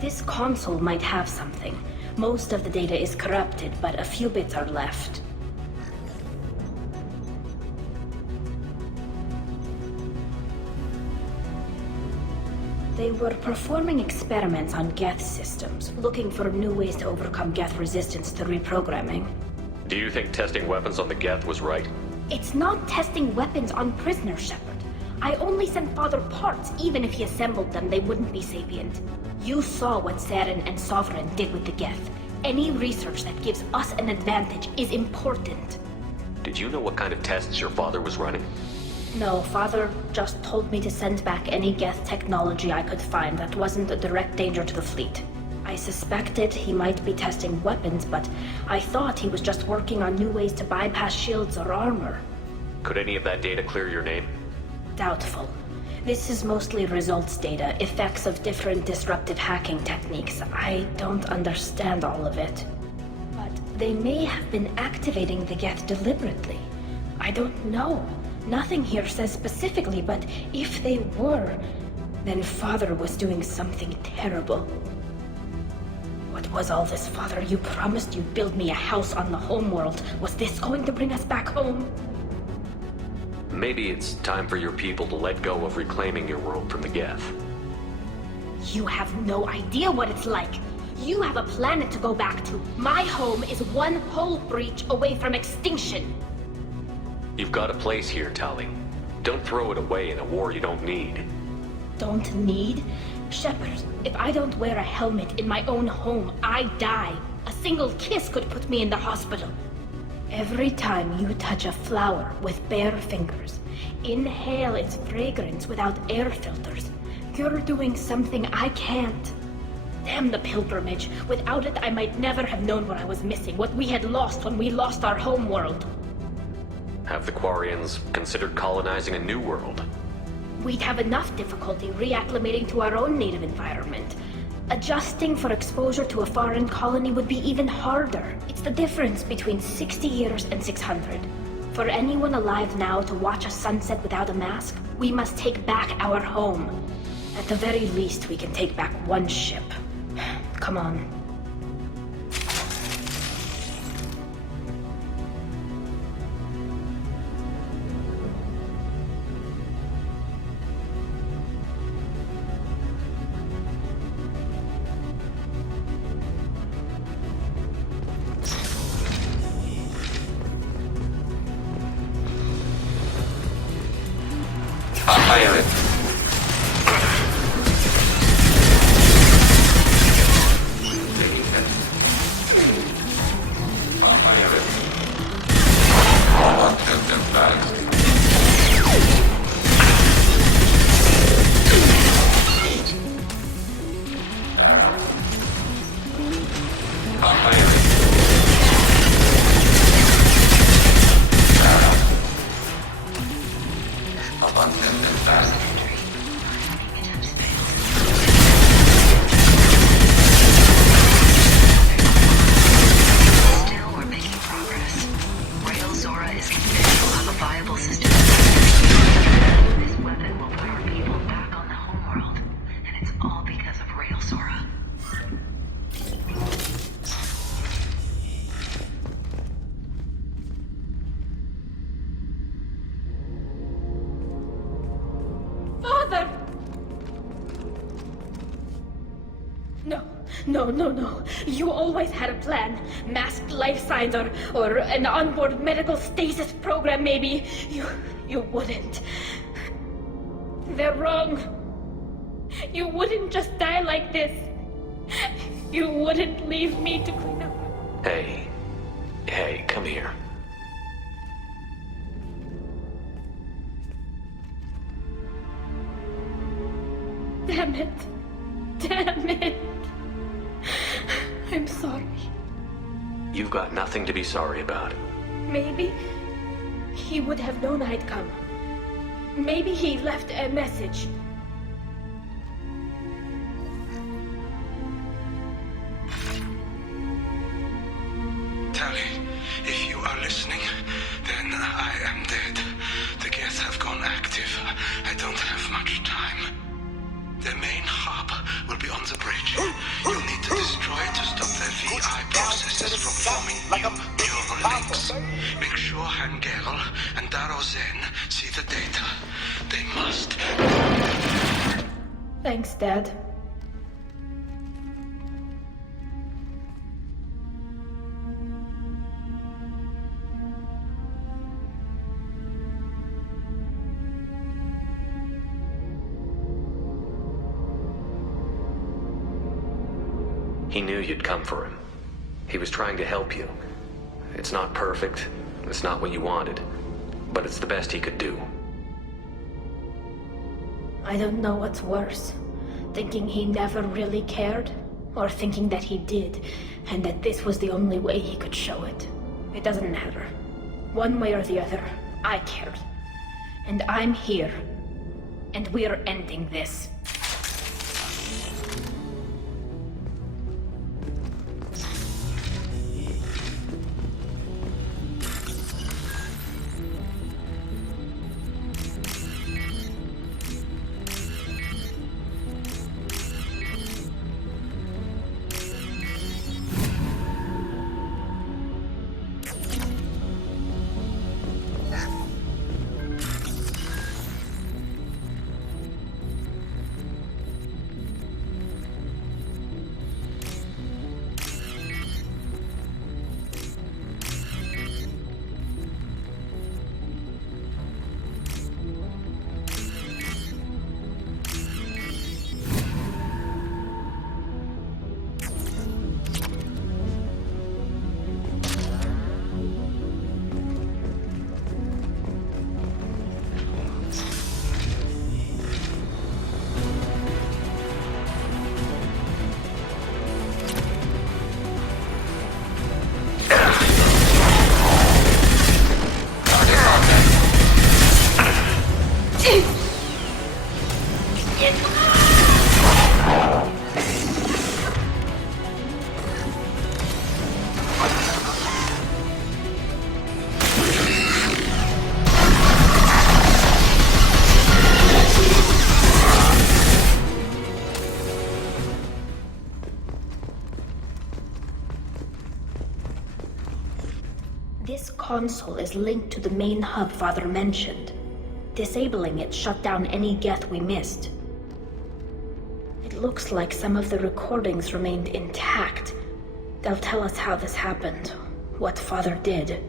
This console might have something. Most of the data is corrupted, but a few bits are left. They were performing experiments on Geth systems, looking for new ways to overcome Geth resistance to reprogramming. Do you think testing weapons on the Geth was right? It's not testing weapons on prisoners, Shepard. I only sent Father parts. Even if he assembled them, they wouldn't be sapient. You saw what Saren and Sovereign did with the Geth. Any research that gives us an advantage is important. Did you know what kind of tests your father was running? No, Father just told me to send back any Geth technology I could find that wasn't a direct danger to the fleet. I suspected he might be testing weapons, but I thought he was just working on new ways to bypass shields or armor. Could any of that data clear your name? Doubtful. This is mostly results data, effects of different disruptive hacking techniques. I don't understand all of it. But they may have been activating the Geth deliberately. I don't know. Nothing here says specifically, but if they were, then Father was doing something terrible. What was all this, Father? You promised you'd build me a house on the homeworld. Was this going to bring us back home? Maybe it's time for your people to let go of reclaiming your world from the Geth. You have no idea what it's like. You have a planet to go back to. My home is one hull breach away from extinction. You've got a place here, Tali. Don't throw it away in a war you don't need. Don't need? Shepard, if I don't wear a helmet in my own home, I die. A single kiss could put me in the hospital. Every time you touch a flower with bare fingers, inhale its fragrance without air filters, you're doing something I can't. Damn the pilgrimage. Without it, I might never have known what I was missing, what we had lost when we lost our home world. Have the Quarians considered colonizing a new world? We'd have enough difficulty reacclimating to our own native environment. Adjusting for exposure to a foreign colony would be even harder. It's the difference between 60 years and 600. For anyone alive now to watch a sunset without a mask, we must take back our home. At the very least, we can take back one ship. Come on. No. You always had a plan. Masked life signs or an onboard medical stasis program, maybe. You wouldn't. They're wrong. You wouldn't just die like this. You wouldn't leave me to clean up. Hey, come here. Damn it. I'm sorry. You've got nothing to be sorry about. Maybe he would have known I'd come. Maybe he left a message. Tali, if you are listening, then I am dead. The Geth have gone active. I don't have much time. Their main hub will be on the bridge. You'll need to destroy it to stop their VI processes from forming new neural links. Make sure Hangel and Daro Zen see the data. They must. Thanks, Dad. He knew you'd come for him. He was trying to help you. It's not perfect. It's not what you wanted. But it's the best he could do. I don't know what's worse. Thinking he never really cared, or thinking that he did, and that this was the only way he could show it. It doesn't matter. One way or the other, I cared. And I'm here. And we're ending this. This console is linked to the main hub Father mentioned. Disabling it shut down any Geth we missed. It looks like some of the recordings remained intact. They'll tell us how this happened, what Father did.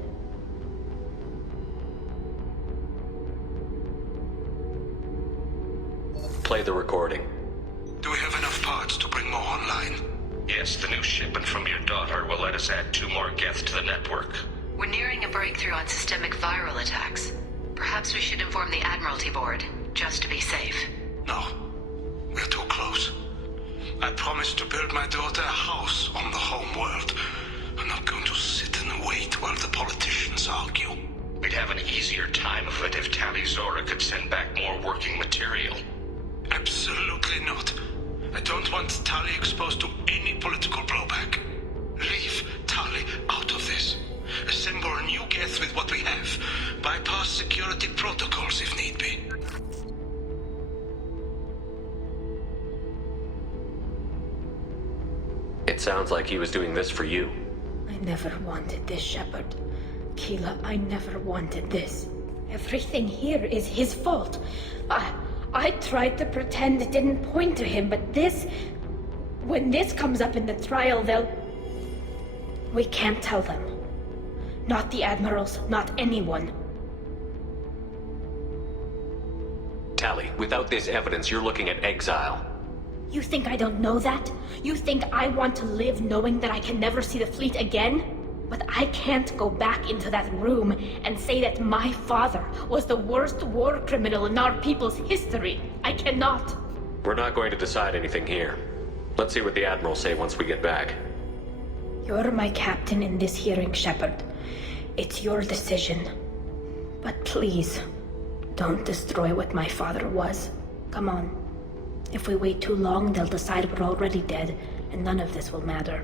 Play the recording. Do we have enough parts to bring more online? Yes, the new shipment from your daughter will let us add 2 more Geth to the network. We're nearing a breakthrough on systemic viral attacks. Perhaps we should inform the Admiralty Board, just to be safe. No. We're too close. I promised to build my daughter a house on the home world. I'm not going to sit and wait while the politicians argue. We'd have an easier time of it if Tali Zora could send back more working material. Absolutely not. I don't want Tali exposed to any political blowback. Leave Tali out of this. Assemble a new Geth with what we have. Bypass security protocols if need be. It sounds like he was doing this for you. I never wanted this, Shepard. Keela, I never wanted this. Everything here is his fault. I tried to pretend it didn't point to him, but this... When this comes up in the trial, they'll... We can't tell them. Not the Admirals, not anyone. Tali, without this evidence, you're looking at exile. You think I don't know that? You think I want to live knowing that I can never see the fleet again? But I can't go back into that room and say that my father was the worst war criminal in our people's history. I cannot. We're not going to decide anything here. Let's see what the Admirals say once we get back. You're my captain in this hearing, Shepard. It's your decision. But please, don't destroy what my father was. Come on. If we wait too long, they'll decide we're already dead, and none of this will matter.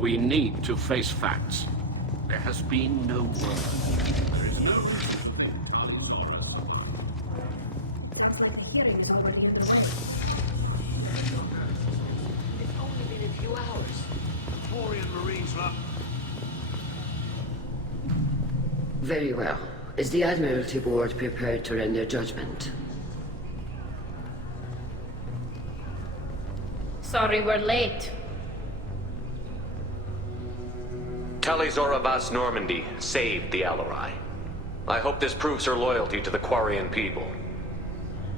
We need to face facts. There has been no word. There is no... Sounds like the hearing is already in the way. It's only been a few hours. Quarian Marines up. Very well. Is the Admiralty Board prepared to render judgment? Sorry we're late. Tali Zora Vas Normandy saved the Alarai. I hope this proves her loyalty to the Quarian people.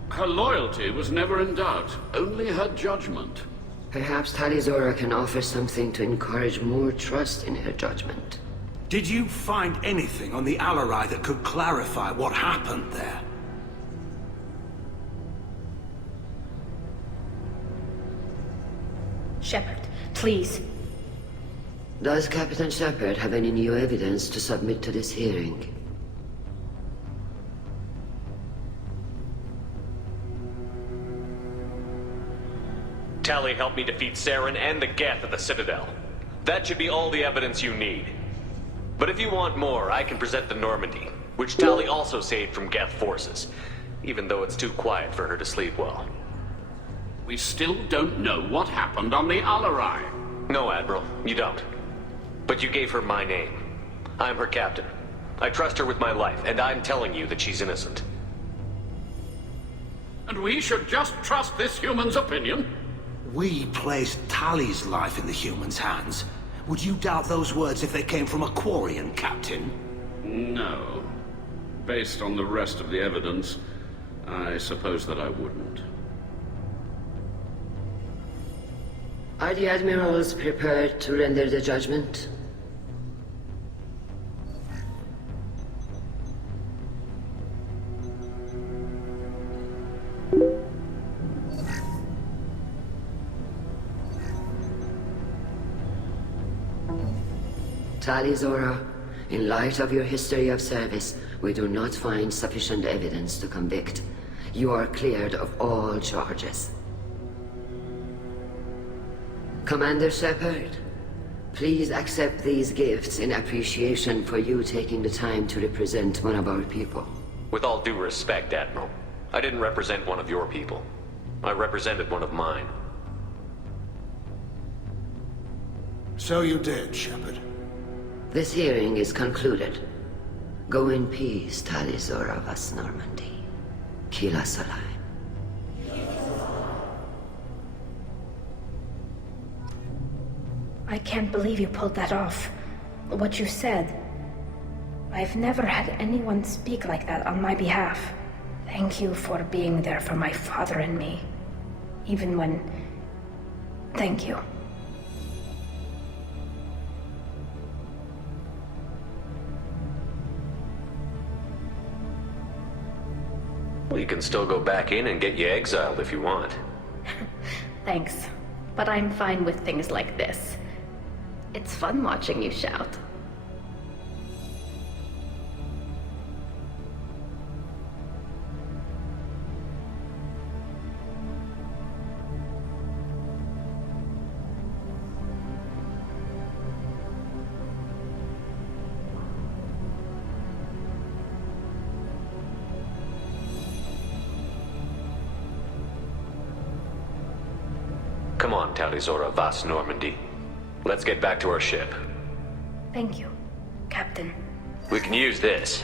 Her loyalty was never in doubt, only her judgment. Perhaps Tali Zora can offer something to encourage more trust in her judgment. Did you find anything on the Alarai that could clarify what happened there? Shepard, please. Does Captain Shepard have any new evidence to submit to this hearing? Tali helped me defeat Saren and the Geth at the Citadel. That should be all the evidence you need. But if you want more, I can present the Normandy, which Tali also saved from Geth forces, even though it's too quiet for her to sleep well. We still don't know what happened on the Alarai. No, Admiral, you don't. But you gave her my name. I'm her captain. I trust her with my life, and I'm telling you that she's innocent. And we should just trust this human's opinion? We placed Tali's life in the humans' hands. Would you doubt those words if they came from a Quarian captain? No. based on the rest of the evidence, I suppose that I wouldn't. Are the admirals prepared to render the judgment? Tali Zora, in light of your history of service, we do not find sufficient evidence to convict. You are cleared of all charges. Commander Shepard, please accept these gifts in appreciation for you taking the time to represent one of our people. With all due respect, Admiral, I didn't represent one of your people. I represented one of mine. So you did, Shepard. This hearing is concluded. Go in peace, Tali Zora Vas Normandy. Kila Salai. I can't believe you pulled that off. What you said. I've never had anyone speak like that on my behalf. Thank you for being there for my father and me. Even when... Thank you. Well, you can still go back in and get you exiled if you want. Thanks, but I'm fine with things like this. It's fun watching you shout. Come on, Tali Zora Vas Normandy. Let's get back to our ship. Thank you, Captain. We can use this.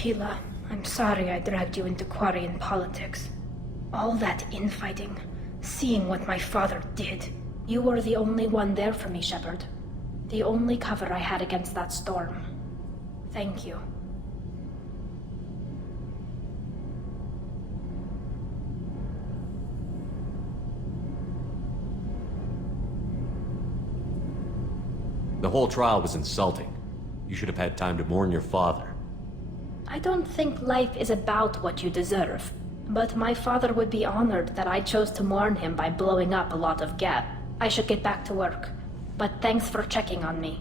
Hila, I'm sorry I dragged you into Quarian politics. All that infighting, seeing what my father did. You were the only one there for me, Shepard. The only cover I had against that storm. Thank you. The whole trial was insulting. You should have had time to mourn your father. I don't think life is about what you deserve, but my father would be honored that I chose to mourn him by blowing up a lot of Geb. I should get back to work, but thanks for checking on me.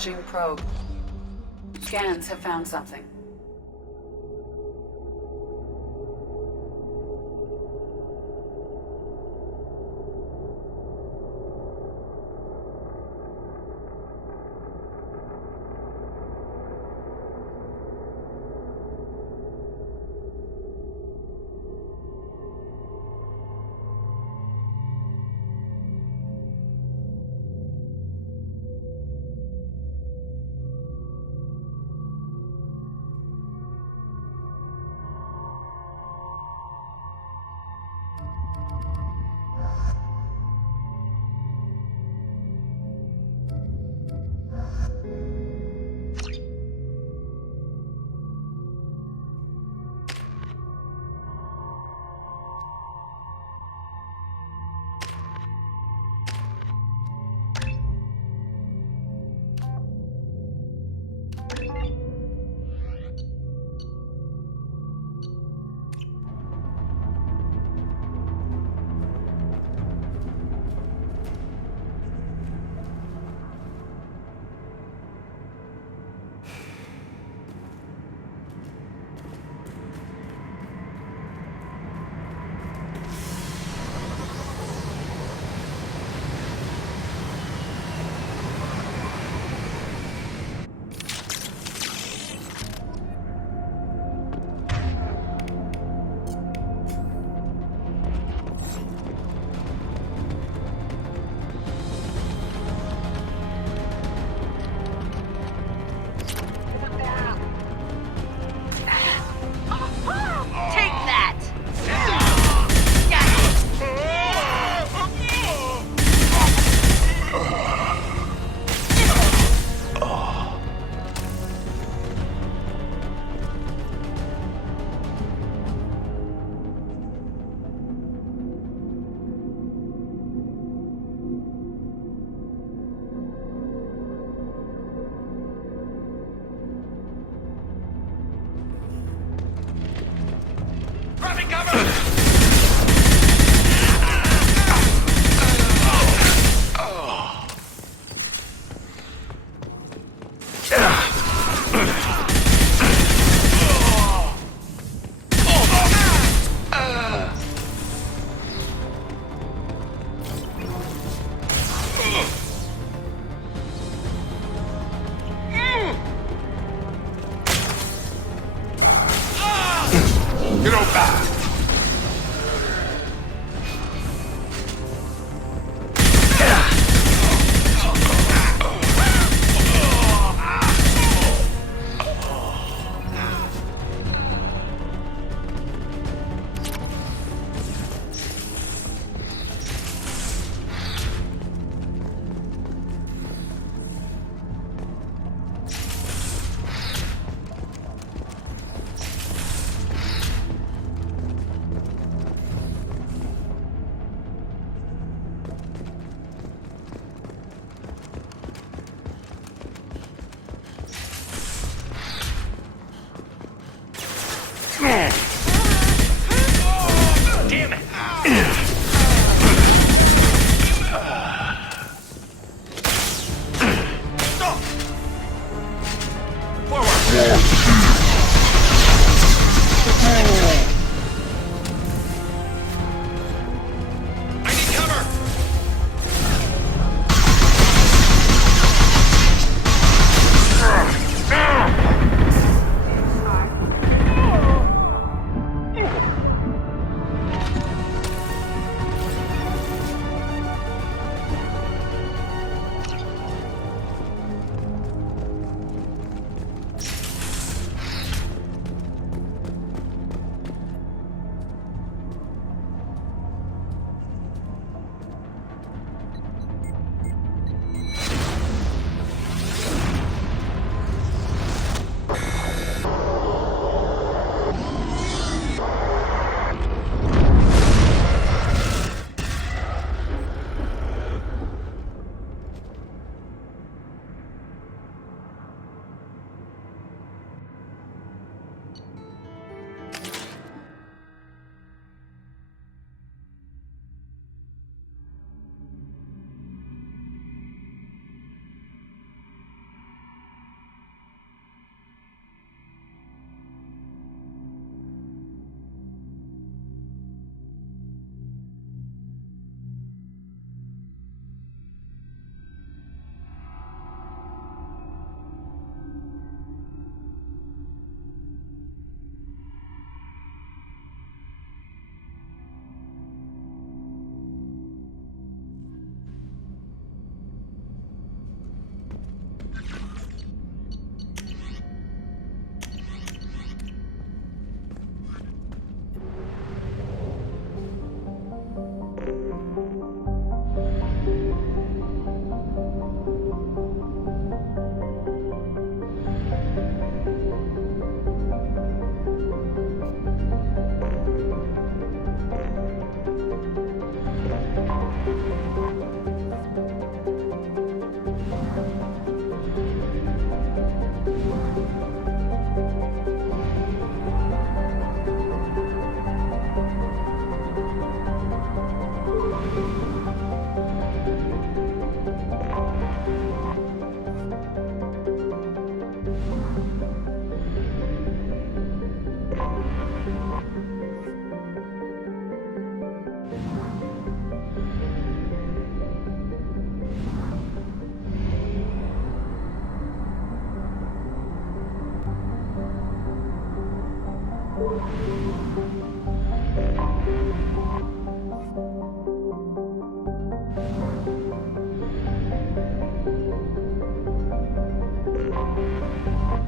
Launching probe. Scans have found something.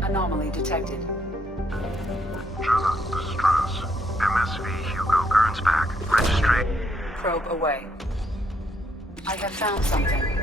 Anomaly detected. Jenna, this is Strauss. MSV Hugo Gernsback. Registry. Probe away. I have found something.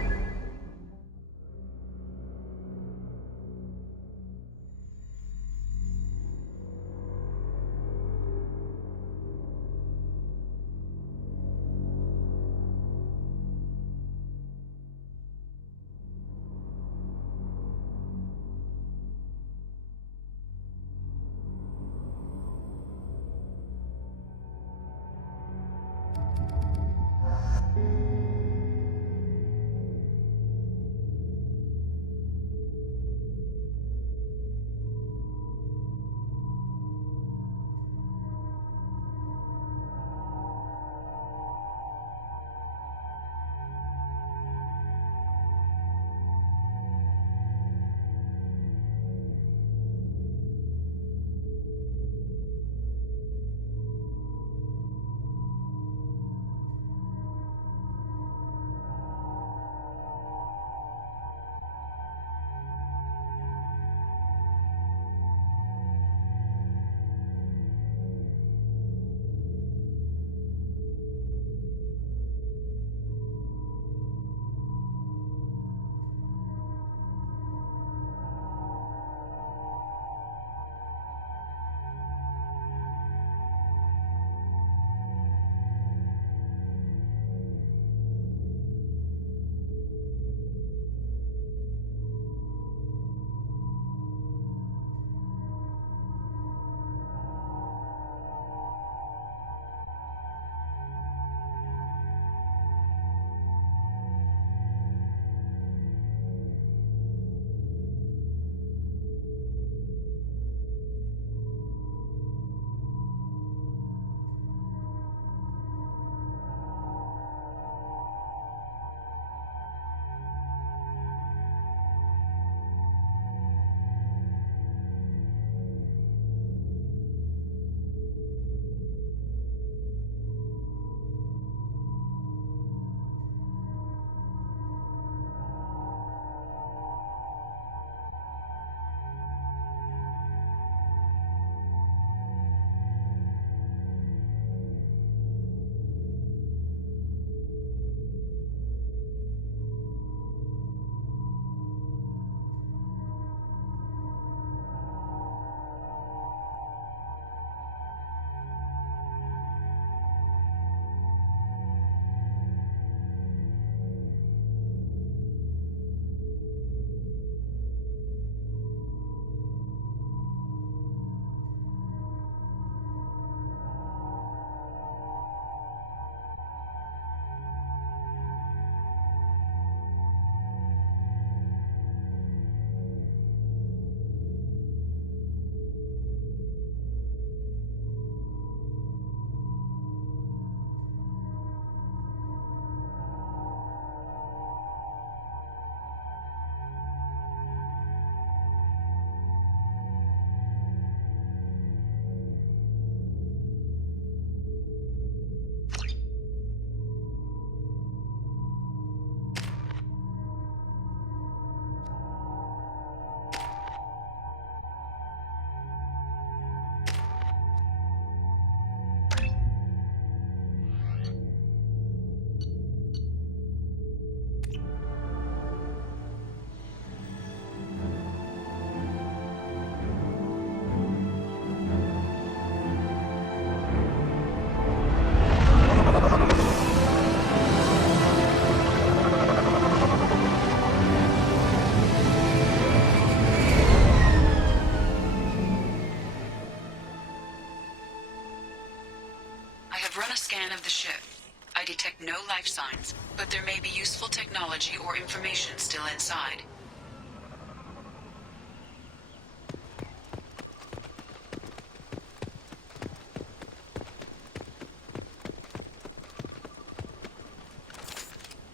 detect no life signs, but there may be useful technology or information still inside.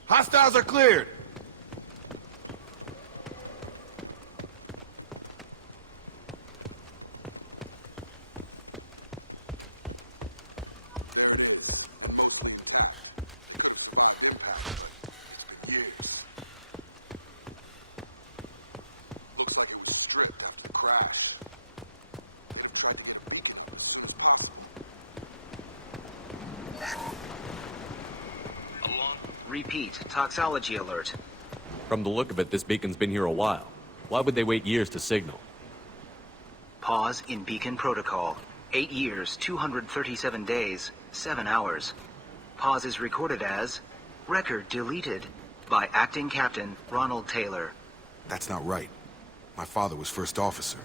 Hostiles are cleared! Repeat, toxology alert. From the look of it, this beacon's been here a while. Why would they wait years to signal? Pause in beacon protocol. 8 years, 237 days, 7 hours. Pause is recorded as record deleted by Acting Captain Ronald Taylor. That's not right. My father was first officer.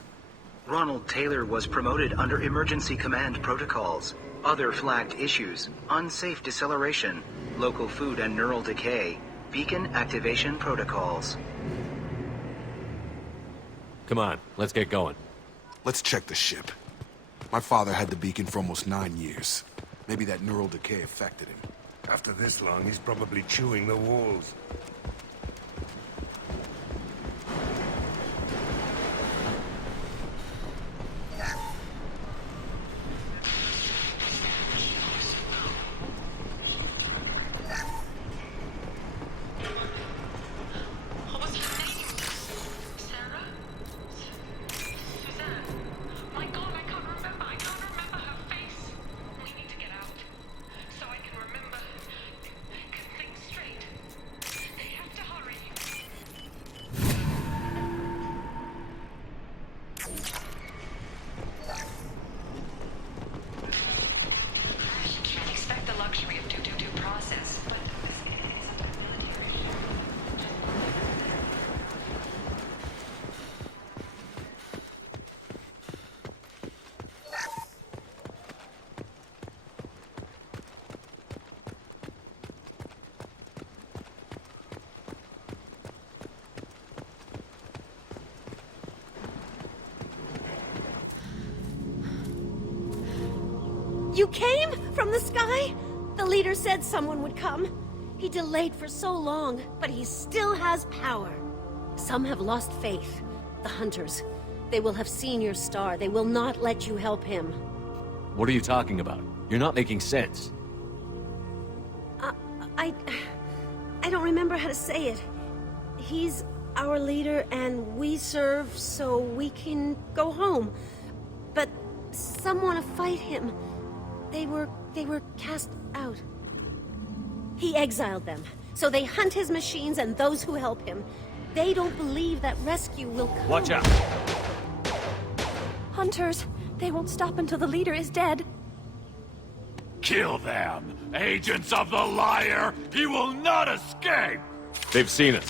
Ronald Taylor was promoted under emergency command protocols. Other flagged issues: unsafe deceleration, local food and neural decay, beacon activation protocols. Come on, let's get going. Let's check the ship. My father had the beacon for almost 9 years. Maybe that neural decay affected him. After this long, he's probably chewing the walls. You came from the sky? The leader said someone would come. He delayed for so long, but he still has power. Some have lost faith. The Hunters. They will have seen your star. They will not let you help him. What are you talking about? You're not making sense. I don't remember how to say it. He's our leader and we serve so we can go home. But some want to fight him. They were cast out. He exiled them, so they hunt his machines and those who help him. They don't believe that rescue will come. Watch out! Hunters, they won't stop until the leader is dead. Kill them! Agents of the liar! He will not escape! They've seen us.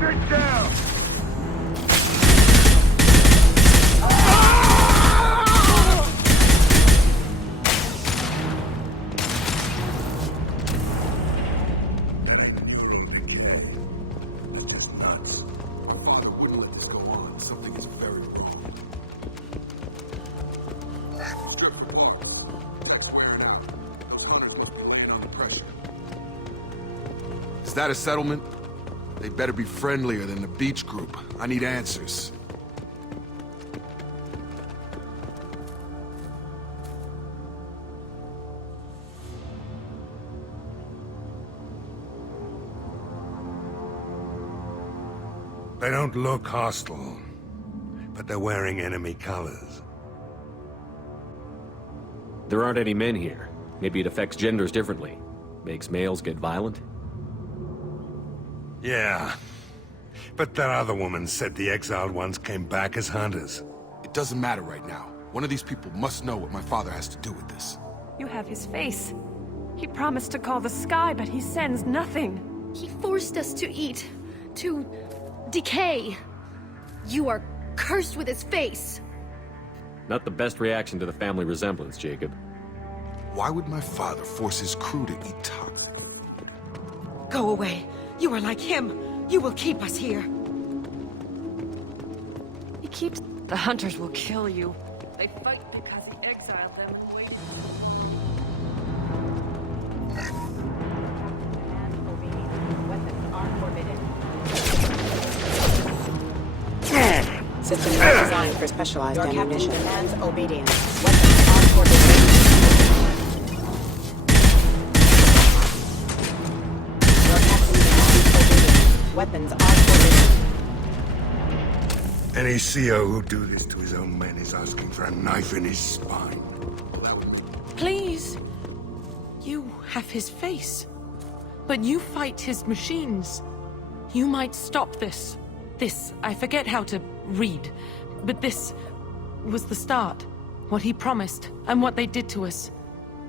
Sit down! That's just nuts. My father wouldn't let this go on. Something is very wrong. Stripper. That's wearing out. Those hunters must be working under pressure. Is that a settlement? They better be friendlier than the beach group. I need answers. They don't look hostile, but they're wearing enemy colors. There aren't any men here. Maybe it affects genders differently. Makes males get violent? Yeah. But that other woman said the exiled ones came back as hunters. It doesn't matter right now. One of these people must know what my father has to do with this. You have his face. He promised to call the sky, but he sends nothing. He forced us to eat, to decay. You are cursed with his face. Not the best reaction to the family resemblance, Jacob. Why would my father force his crew to eat tox? Go away. You are like him. You will keep us here. He keeps... The Hunters will kill you. They fight because he exiled them and waited. Weapons are forbidden. System not designed for specialized ammunition. Your captain demands obedience. Weapons are forbidden. Weapons are Any CO who do this to his own men is asking for a knife in his spine. Please. You have his face. But you fight his machines. You might stop this. This, I forget how to read. But this was the start. What he promised, and what they did to us.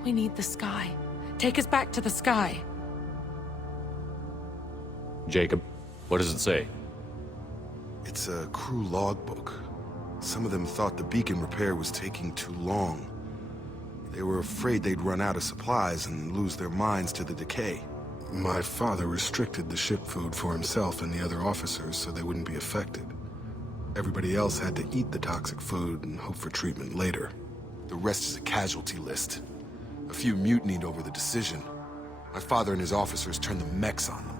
We need the sky. Take us back to the sky. Jacob, what does it say? It's a crew logbook. Some of them thought the beacon repair was taking too long. They were afraid they'd run out of supplies and lose their minds to the decay. My father restricted the ship food for himself and the other officers so they wouldn't be affected. Everybody else had to eat the toxic food and hope for treatment later. The rest is a casualty list. A few mutinied over the decision. My father and his officers turned the mechs on them.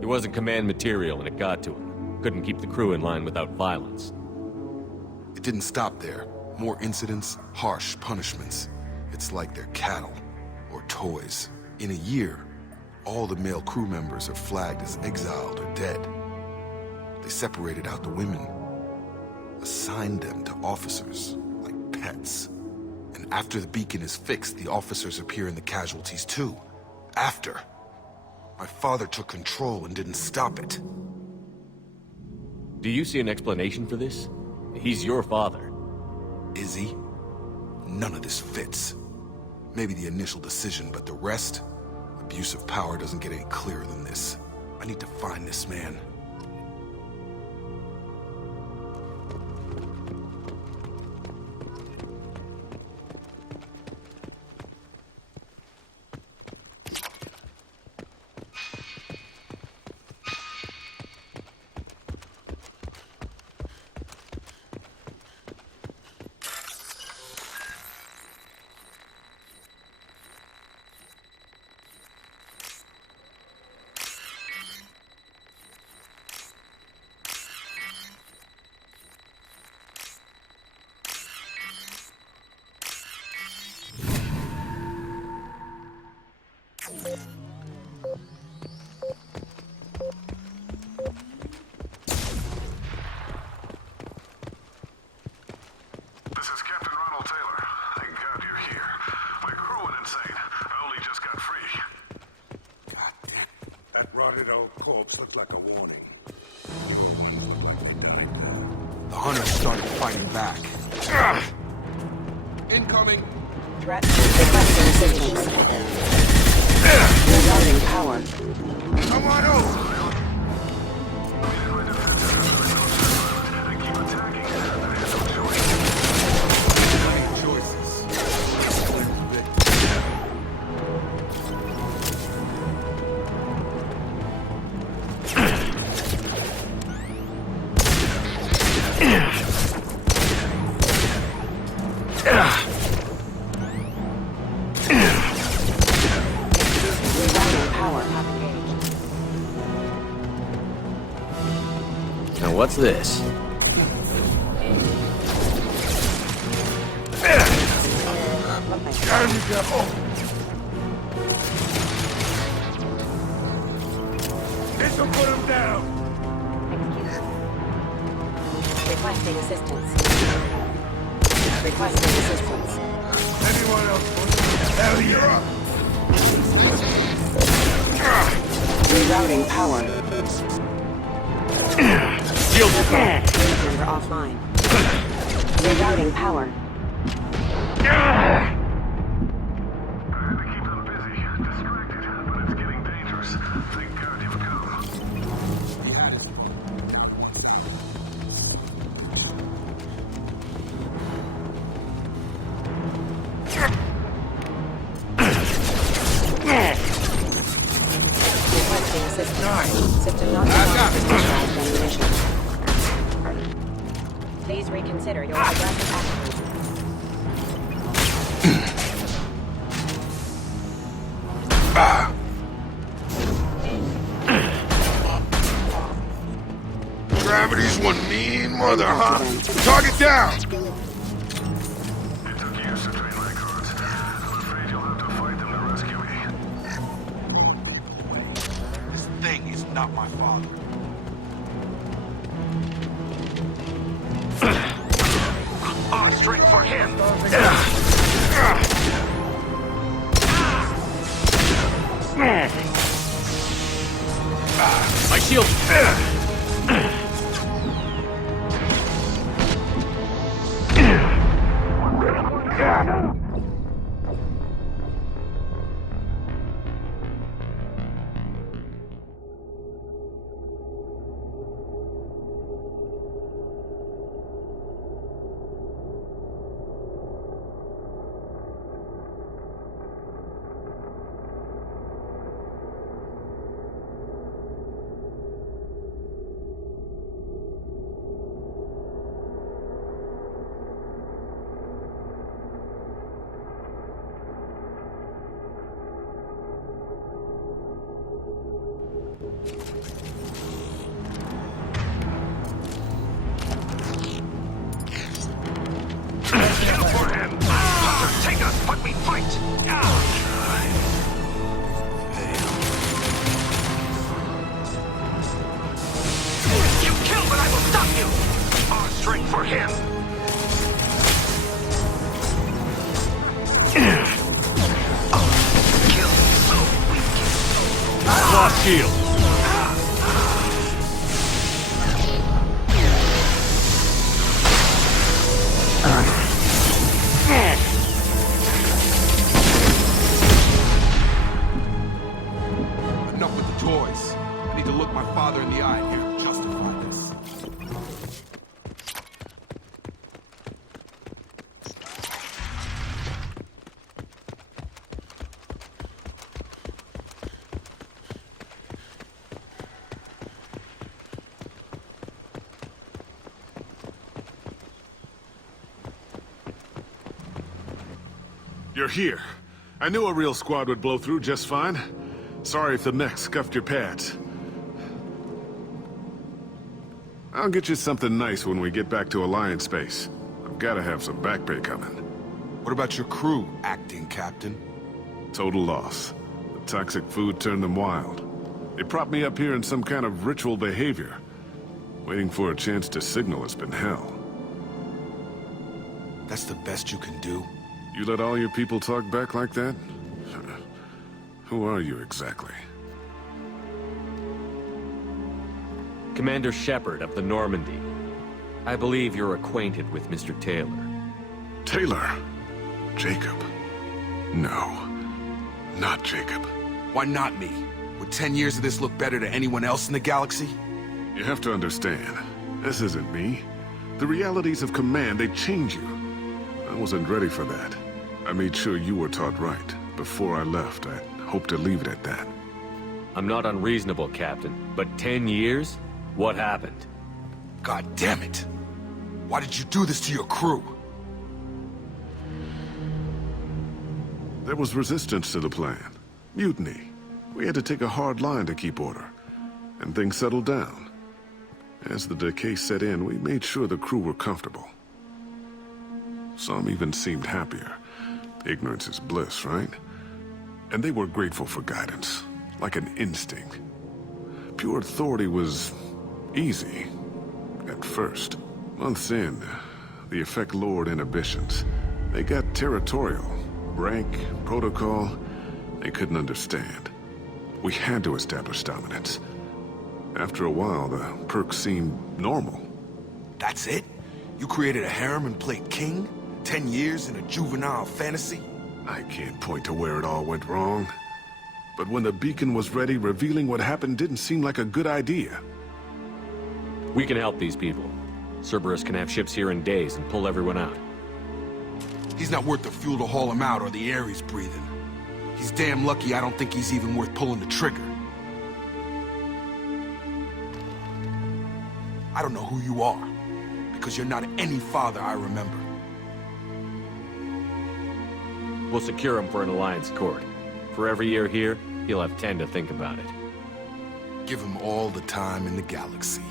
He wasn't command material and it got to him. Couldn't keep the crew in line without violence. It didn't stop there. More incidents, harsh punishments. It's like they're cattle or toys. In a year, all the male crew members are flagged as exiled or dead. They separated out the women, assigned them to officers like pets. And after the beacon is fixed, the officers appear in the casualties too. After. My father took control and didn't stop it. Do you see an explanation for this? He's your father. Is he? None of this fits. Maybe the initial decision, but the rest? Abuse of power doesn't get any clearer than this. I need to find this man. This is Captain Ronald Taylor. Thank God you're here. My crew went insane. I only just got free. God damn. That rotted old corpse looked like a warning. The hunters started fighting back. Incoming! threat requesting assistance. Rerouting power. Come on over! Now what's this? This'll put him down! Requesting assistance. Requesting assistance. Anyone else want to hell you're up! Rerouting power. Shield Member offline. Rerouting power. Requesting assistance. System not specialized ammunition. Please reconsider your aggressive attitude. Gravity's one mean mother, huh? Target down! This thing is not my fault. shield! Take us, but we fight! You kill, but I will stop you! Our strength for him! Kill so weak. Lost shield. Enough with the toys. I need to look my father in the eye here to justify this. You're here. I knew a real squad would blow through just fine. Sorry if the mech scuffed your pads. I'll get you something nice when we get back to Alliance space. I've gotta have some back pay coming. What about your crew, acting captain? Total loss. The toxic food turned them wild. They propped me up here in some kind of ritual behavior. Waiting for a chance to signal has been hell. That's the best you can do? You let all your people talk back like that? Who are you exactly? Commander Shepard of the Normandy. I believe you're acquainted with Mr. Taylor. Taylor? Jacob? No. Not Jacob. Why not me? Would 10 years of this look better to anyone else in the galaxy? You have to understand, this isn't me. The realities of command, they change you. I wasn't ready for that. I made sure you were taught right. Before I left, I hoped to leave it at that. I'm not unreasonable, Captain, but 10 years? What happened? God damn it! Why did you do this to your crew? There was resistance to the plan. Mutiny. We had to take a hard line to keep order. And things settled down. As the decay set in, we made sure the crew were comfortable. Some even seemed happier. Ignorance is bliss, right? And they were grateful for guidance, like an instinct. Pure authority was easy, at first. Months in, the effect lowered inhibitions. They got territorial. Rank, protocol, they couldn't understand. We had to establish dominance. After a while, the perks seemed normal. That's it? You created a harem and played king? 10 years in a juvenile fantasy? I can't point to where it all went wrong. But when the beacon was ready, revealing what happened didn't seem like a good idea. We can help these people. Cerberus can have ships here in days and pull everyone out. He's not worth the fuel to haul him out or the air he's breathing. He's damn lucky I don't think he's even worth pulling the trigger. I don't know who you are, because you're not any father I remember. We'll secure him for an Alliance court. For every year here, he'll have 10 to think about it. Give him all the time in the galaxy.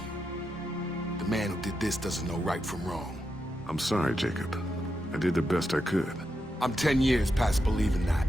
The man who did this doesn't know right from wrong. I'm sorry, Jacob. I did the best I could. I'm 10 years past believing that.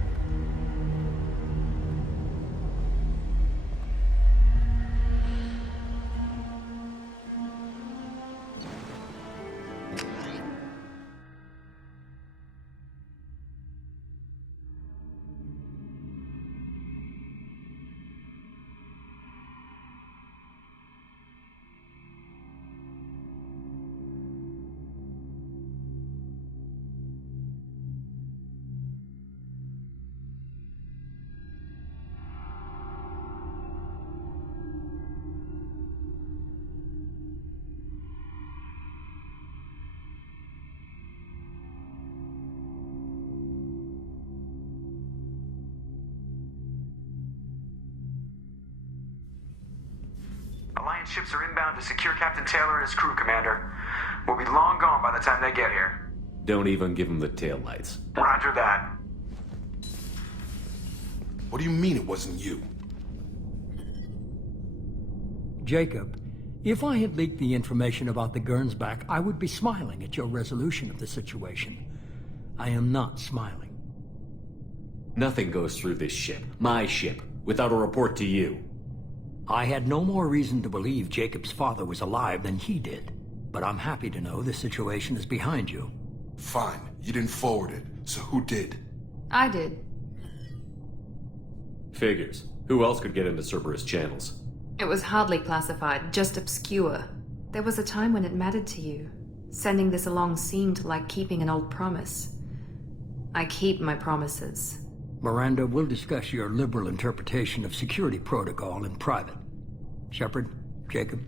Alliance ships are inbound to secure Captain Taylor and his crew, Commander. We'll be long gone by the time they get here. Don't even give him the taillights. Roger that. What do you mean it wasn't you? Jacob, if I had leaked the information about the Gernsback, I would be smiling at your resolution of the situation. I am not smiling. Nothing goes through this ship, my ship, without a report to you. I had no more reason to believe Jacob's father was alive than he did. But I'm happy to know the situation is behind you. Fine. You didn't forward it. So who did? I did. Figures. Who else could get into Cerberus channels? It was hardly classified, just obscure. There was a time when it mattered to you. Sending this along seemed like keeping an old promise. I keep my promises. Miranda, we'll discuss your liberal interpretation of security protocol in private. Shepard, Jacob.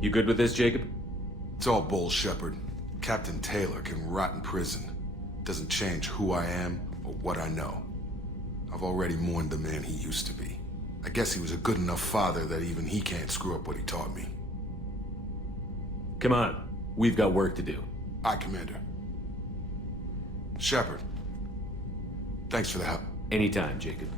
You good with this, Jacob? It's all bull, Shepard. Captain Taylor can rot in prison. Doesn't change who I am or what I know. I've already mourned the man he used to be. I guess he was a good enough father that even he can't screw up what he taught me. Come on. We've got work to do. Aye, Commander. Shepard. Thanks for the help. Anytime, Jacob.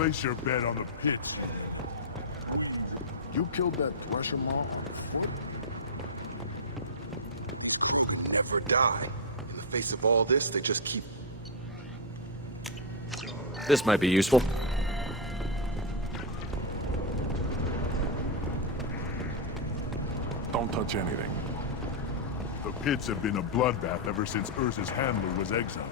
Place your bet on the pitch. You killed that Thresher Maw on foot? They never die. In the face of all this, they just keep... This might be useful. Don't touch anything. The pits have been a bloodbath ever since Urza's handler was exiled.